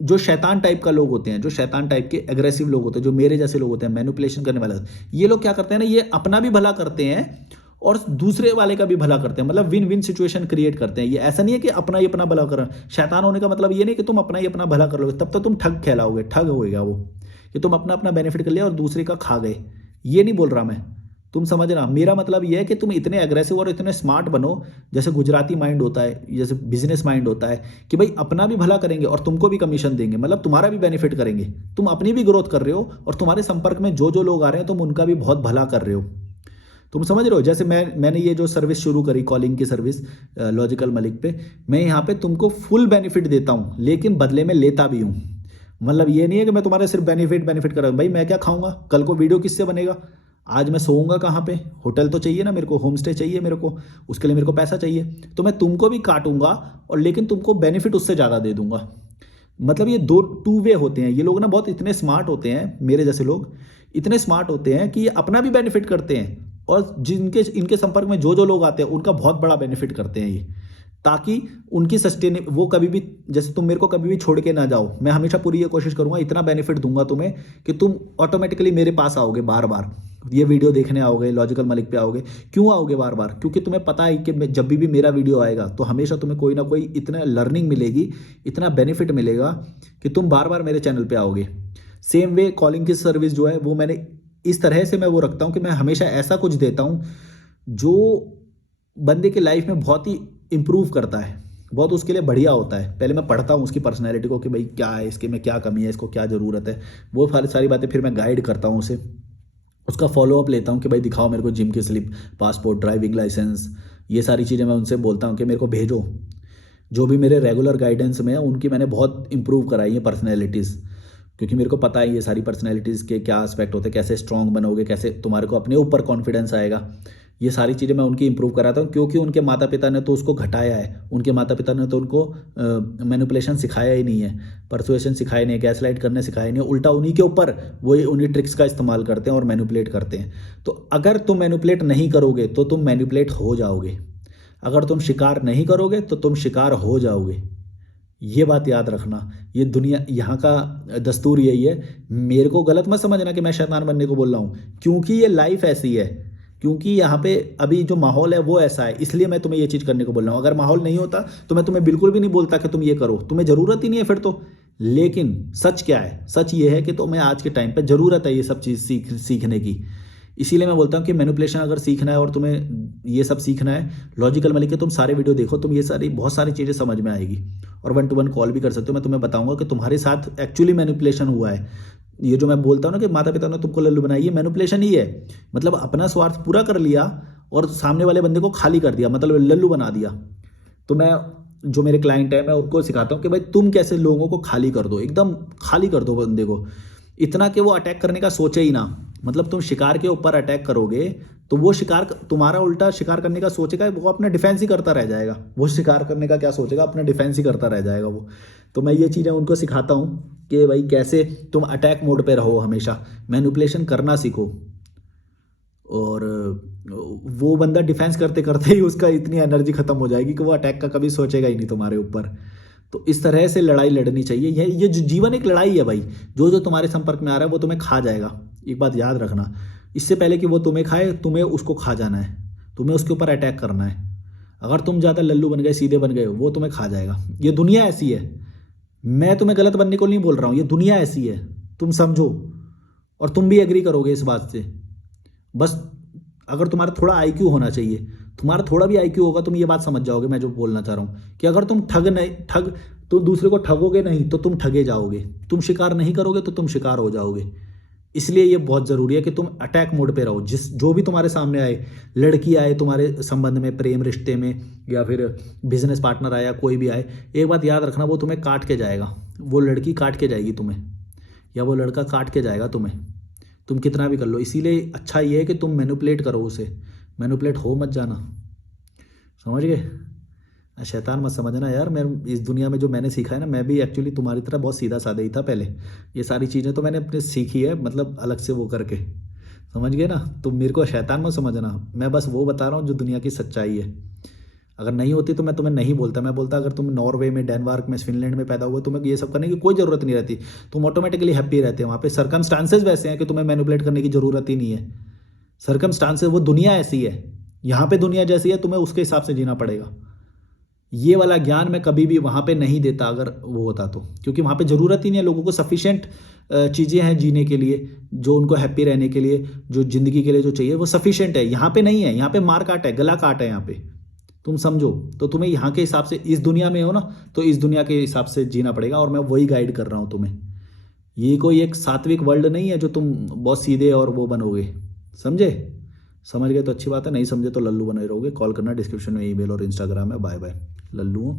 जो शैतान टाइप का लोग होते हैं, जो शैतान टाइप के एग्रेसिव लोग होते हैं, जो मेरे जैसे लोग होते हैं, मैनिपुलेशन करने वाले, ये लोग क्या करते हैं ना, ये अपना भी भला करते हैं और दूसरे वाले का भी भला करते हैं, मतलब विन विन सिचुएशन क्रिएट करते हैं। ये ऐसा नहीं है कि अपना ही अपना भला कर, शैतान होने का मतलब ये नहीं कि तुम अपना ही अपना भला कर लोगे, तब तो तुम ठग कहलाओगे, ठग होएगा वो, कि तुम अपना अपना बेनिफिट कर लिया और दूसरे का खा गए। ये नहीं बोल रहा मैं, तुम समझ रहा, मेरा मतलब ये है कि तुम इतने एग्रेसिव और इतने स्मार्ट बनो, जैसे गुजराती माइंड होता है, जैसे बिजनेस माइंड होता है, कि भाई अपना भी भला करेंगे और तुमको भी कमीशन देंगे, मतलब तुम्हारा भी बेनिफिट करेंगे। तुम अपनी भी ग्रोथ कर रहे हो और तुम्हारे संपर्क में जो लोग आ रहे हैं तुम उनका भी बहुत भला कर रहे हो। तुम समझ रहे हो, जैसे मैंने ये जो सर्विस शुरू करी, कॉलिंग की सर्विस लॉजिकल मलिक पे, मैं यहाँ पे तुमको फुल बेनिफिट देता हूँ, लेकिन बदले में लेता भी हूँ। मतलब ये नहीं है कि मैं तुम्हारे सिर्फ बेनिफिट कर रहा हूँ। भाई मैं क्या खाऊंगा, कल को वीडियो किससे बनेगा, आज मैं सोऊंगा कहाँ पे, होटल तो चाहिए ना मेरे को, होम स्टे चाहिए मेरे को, उसके लिए मेरे को पैसा चाहिए, तो मैं तुमको भी काटूंगा और लेकिन तुमको बेनिफिट उससे ज़्यादा दे दूंगा। मतलब ये दो टू वे होते हैं। ये लोग ना बहुत इतने स्मार्ट होते हैं, मेरे जैसे लोग इतने स्मार्ट होते हैं कि ये अपना भी बेनिफिट करते हैं और जिनके इनके संपर्क में जो जो लोग आते हैं उनका बहुत बड़ा बेनिफिट करते हैं ये, ताकि उनकी सस्टेन वो कभी भी, जैसे तुम मेरे को कभी भी छोड़ के ना जाओ, मैं हमेशा पूरी ये कोशिश करूंगा, इतना बेनिफिट दूंगा तुम्हें कि तुम ऑटोमेटिकली मेरे पास आओगे, बार बार ये वीडियो देखने आओगे, लॉजिकल मलिक पे आओगे। क्यों आओगे बार बार? क्योंकि तुम्हें पता है कि जब भी मेरा वीडियो आएगा तो हमेशा तुम्हें कोई ना कोई इतना लर्निंग मिलेगी, इतना बेनिफिट मिलेगा कि तुम बार बार मेरे चैनल पे आओगे। सेम वे कॉलिंग की सर्विस जो है वो मैंने इस तरह से मैं वो रखता हूँ कि मैं हमेशा ऐसा कुछ देता हूँ जो बंदे की लाइफ में बहुत ही इम्प्रूव करता है, बहुत उसके लिए बढ़िया होता है। पहले मैं पढ़ता हूँ उसकी पर्सनैलिटी को कि भाई क्या है, इसके में क्या कमी है, इसको क्या ज़रूरत है, वो सारी बातें फिर मैं गाइड करता हूँ उसे। उसका फॉलोअप लेता हूँ कि भाई दिखाओ मेरे को जिम की स्लिप, पासपोर्ट, ड्राइविंग लाइसेंस, ये सारी चीज़ें मैं उनसे बोलता हूँ कि मेरे को भेजो। जो भी मेरे रेगुलर गाइडेंस में है उनकी मैंने बहुत इंप्रूव कराई है पर्सनैलिटीज़, क्योंकि मेरे को पता है ये सारी पर्सनैलिटीज़ के क्या एस्पेक्ट होते हैं, कैसे स्ट्रॉन्ग बनोगे, कैसे तुम्हारे को अपने ऊपर कॉन्फिडेंस आएगा। ये सारी चीज़ें मैं उनकी इंप्रूव कराता हूँ, क्योंकि उनके माता पिता ने तो उसको घटाया है, उनके माता पिता ने तो उनको मैनिपुलेशन सिखाया ही नहीं है, परसुएशन सिखाया नहीं है, गैसलाइट करने सिखाया नहीं है। उल्टा उन्हीं के ऊपर वो उन्हीं ट्रिक्स का इस्तेमाल करते हैं और मैनिपुलेट करते हैं। तो अगर तुम मैनिपुलेट नहीं करोगे तो तुम मैनिपुलेट हो जाओगे, अगर तुम शिकार नहीं करोगे तो तुम शिकार हो जाओगे। ये बात याद रखना। ये दुनिया, यहाँ का दस्तूर यही है। मेरे को गलत मत समझना कि मैं शैतान बनने को बोल रहा हूँ, क्योंकि ये लाइफ ऐसी है, क्योंकि यहाँ पे अभी जो माहौल है वो ऐसा है, इसलिए मैं तुम्हें ये चीज़ करने को बोल रहा हूँ। अगर माहौल नहीं होता तो मैं तुम्हें बिल्कुल भी नहीं बोलता कि तुम ये करो, तुम्हें ज़रूरत ही नहीं है फिर तो। लेकिन सच क्या है? सच ये है कि तुम्हें आज के टाइम पे ज़रूरत है ये सब चीज़ सीखने की। इसीलिए मैं बोलता हूँ कि मैनिपुलेशन अगर सीखना है और तुम्हें ये सब सीखना है, लॉजिकल मलिक के तुम सारे वीडियो देखो, तुम ये सारी बहुत सारी चीज़ें समझ में आएगी। और 1 to 1 कॉल भी कर सकते हो, मैं तुम्हें बताऊंगा कि तुम्हारे साथ एक्चुअली मैनिपुलेशन हुआ है। ये जो मैं बोलता हूँ ना कि माता पिता ने तुमको लल्लू बनाई, ये मैनिपुलेशन ही है। मतलब अपना स्वार्थ पूरा कर लिया और सामने वाले बंदे को खाली कर दिया, मतलब लल्लू बना दिया। तो मैं, जो मेरे क्लाइंट है, मैं उनको सिखाता हूँ कि भाई तुम कैसे लोगों को खाली कर दो, एकदम खाली कर दो बंदे को, इतना कि वो अटैक करने का सोचे ही ना। मतलब तुम शिकार के ऊपर अटैक करोगे तो वो शिकार तुम्हारा उल्टा शिकार करने का सोचेगा, वो अपना डिफेंस ही करता रह जाएगा। वो शिकार करने का क्या सोचेगा, अपना डिफेंस ही करता रह जाएगा वो। तो मैं ये चीज़ें उनको सिखाता हूँ कि भाई कैसे तुम अटैक मोड पे रहो, हमेशा मैनिपुलेशन करना सीखो। और वो बंदा डिफेंस करते करते ही उसका इतनी एनर्जी खत्म हो जाएगी कि वो अटैक का कभी सोचेगा ही नहीं तुम्हारे ऊपर। तो इस तरह से लड़ाई लड़नी चाहिए। ये जो जीवन एक लड़ाई है भाई, जो जो तुम्हारे संपर्क में आ रहा है वो तुम्हें खा जाएगा। एक बात याद रखना, इससे पहले कि वो तुम्हें खाए, तुम्हें उसको खा जाना है, तुम्हें उसके ऊपर अटैक करना है। अगर तुम ज़्यादा लल्लू बन गए, सीधे बन गए, वो तुम्हें खा जाएगा। ये दुनिया ऐसी है, मैं तुम्हें गलत बनने को नहीं बोल रहा हूँ, ये दुनिया ऐसी है, तुम समझो। और तुम भी एग्री करोगे इस बात से। बस अगर तुम्हारा थोड़ा आईक्यू होना चाहिए, तुम्हारा थोड़ा भी आईक्यू होगा, तुम ये बात समझ जाओगे मैं जो बोलना चाह रहा हूँ, कि अगर तुम तो दूसरे को ठगोगे नहीं तो तुम ठगे जाओगे, तुम शिकार नहीं करोगे तो तुम शिकार हो जाओगे। इसलिए ये बहुत ज़रूरी है कि तुम अटैक मोड पे रहो। जो भी तुम्हारे सामने आए, लड़की आए तुम्हारे संबंध में, प्रेम रिश्ते में, या फिर बिजनेस पार्टनर आया, कोई भी आए, एक बात याद रखना, वो तुम्हें काट के जाएगा। वो लड़की काट के जाएगी तुम्हें, या वो लड़का काट के जाएगा तुम्हें, तुम कितना भी कर लो। इसीलिए अच्छा ये है कि तुम मैनिपुलेट करो उसे, मैनिपुलेट हो मत जाना, समझ गए? शैतान मत समझना यार। मैं इस दुनिया में जो मैंने सीखा है ना, मैं भी एक्चुअली तुम्हारी तरह बहुत सीधा साधा ही था पहले। ये सारी चीज़ें तो मैंने अपने सीखी है, मतलब अलग से वो करके, समझ गए ना? तो मेरे को शैतान मत समझना, मैं बस वो बता रहा हूँ जो दुनिया की सच्चाई है। अगर नहीं होती तो मैं तुम्हें नहीं बोलता। मैं बोलता अगर तुम नॉर्वे में, डेनमार्क में, फिनलैंड में पैदा हुए, तुम्हें ये सब करने की कोई ज़रूरत नहीं रहती, तुम ऑटोमेटिकली हैप्पी रहते हो। वहाँ पे सर्कमस्टांसेस वैसे हैं कि तुम्हें मैनिपुलेट करने की ज़रूरत ही नहीं है। सर्कमस्टांसेस, वो दुनिया ऐसी है, यहाँ पे दुनिया जैसी है, तुम्हें उसके हिसाब से जीना पड़ेगा। ये वाला ज्ञान मैं कभी भी वहाँ पे नहीं देता अगर वो होता तो, क्योंकि वहाँ पे ज़रूरत ही नहीं है। लोगों को सफिशेंट चीज़ें हैं जीने के लिए, जो उनको हैप्पी रहने के लिए, जो ज़िंदगी के लिए जो चाहिए वो सफिशेंट है। यहाँ पे नहीं है, यहाँ पे मार काट है, गला काट है यहाँ पे, तुम समझो। तो तुम्हें यहाँ के हिसाब से, इस दुनिया में हो ना, तो इस दुनिया के हिसाब से जीना पड़ेगा, और मैं वही गाइड कर रहा हूँ तुम्हें। ये कोई एक सात्विक वर्ल्ड नहीं है जो तुम बहुत सीधे और वो बनोगे, समझे? समझ गए तो अच्छी बात है, नहीं समझे तो लल्लू बने रहोगे। कॉल करना, डिस्क्रिप्शन में ईमेल और इंस्टाग्राम है। Bye bye Lallu.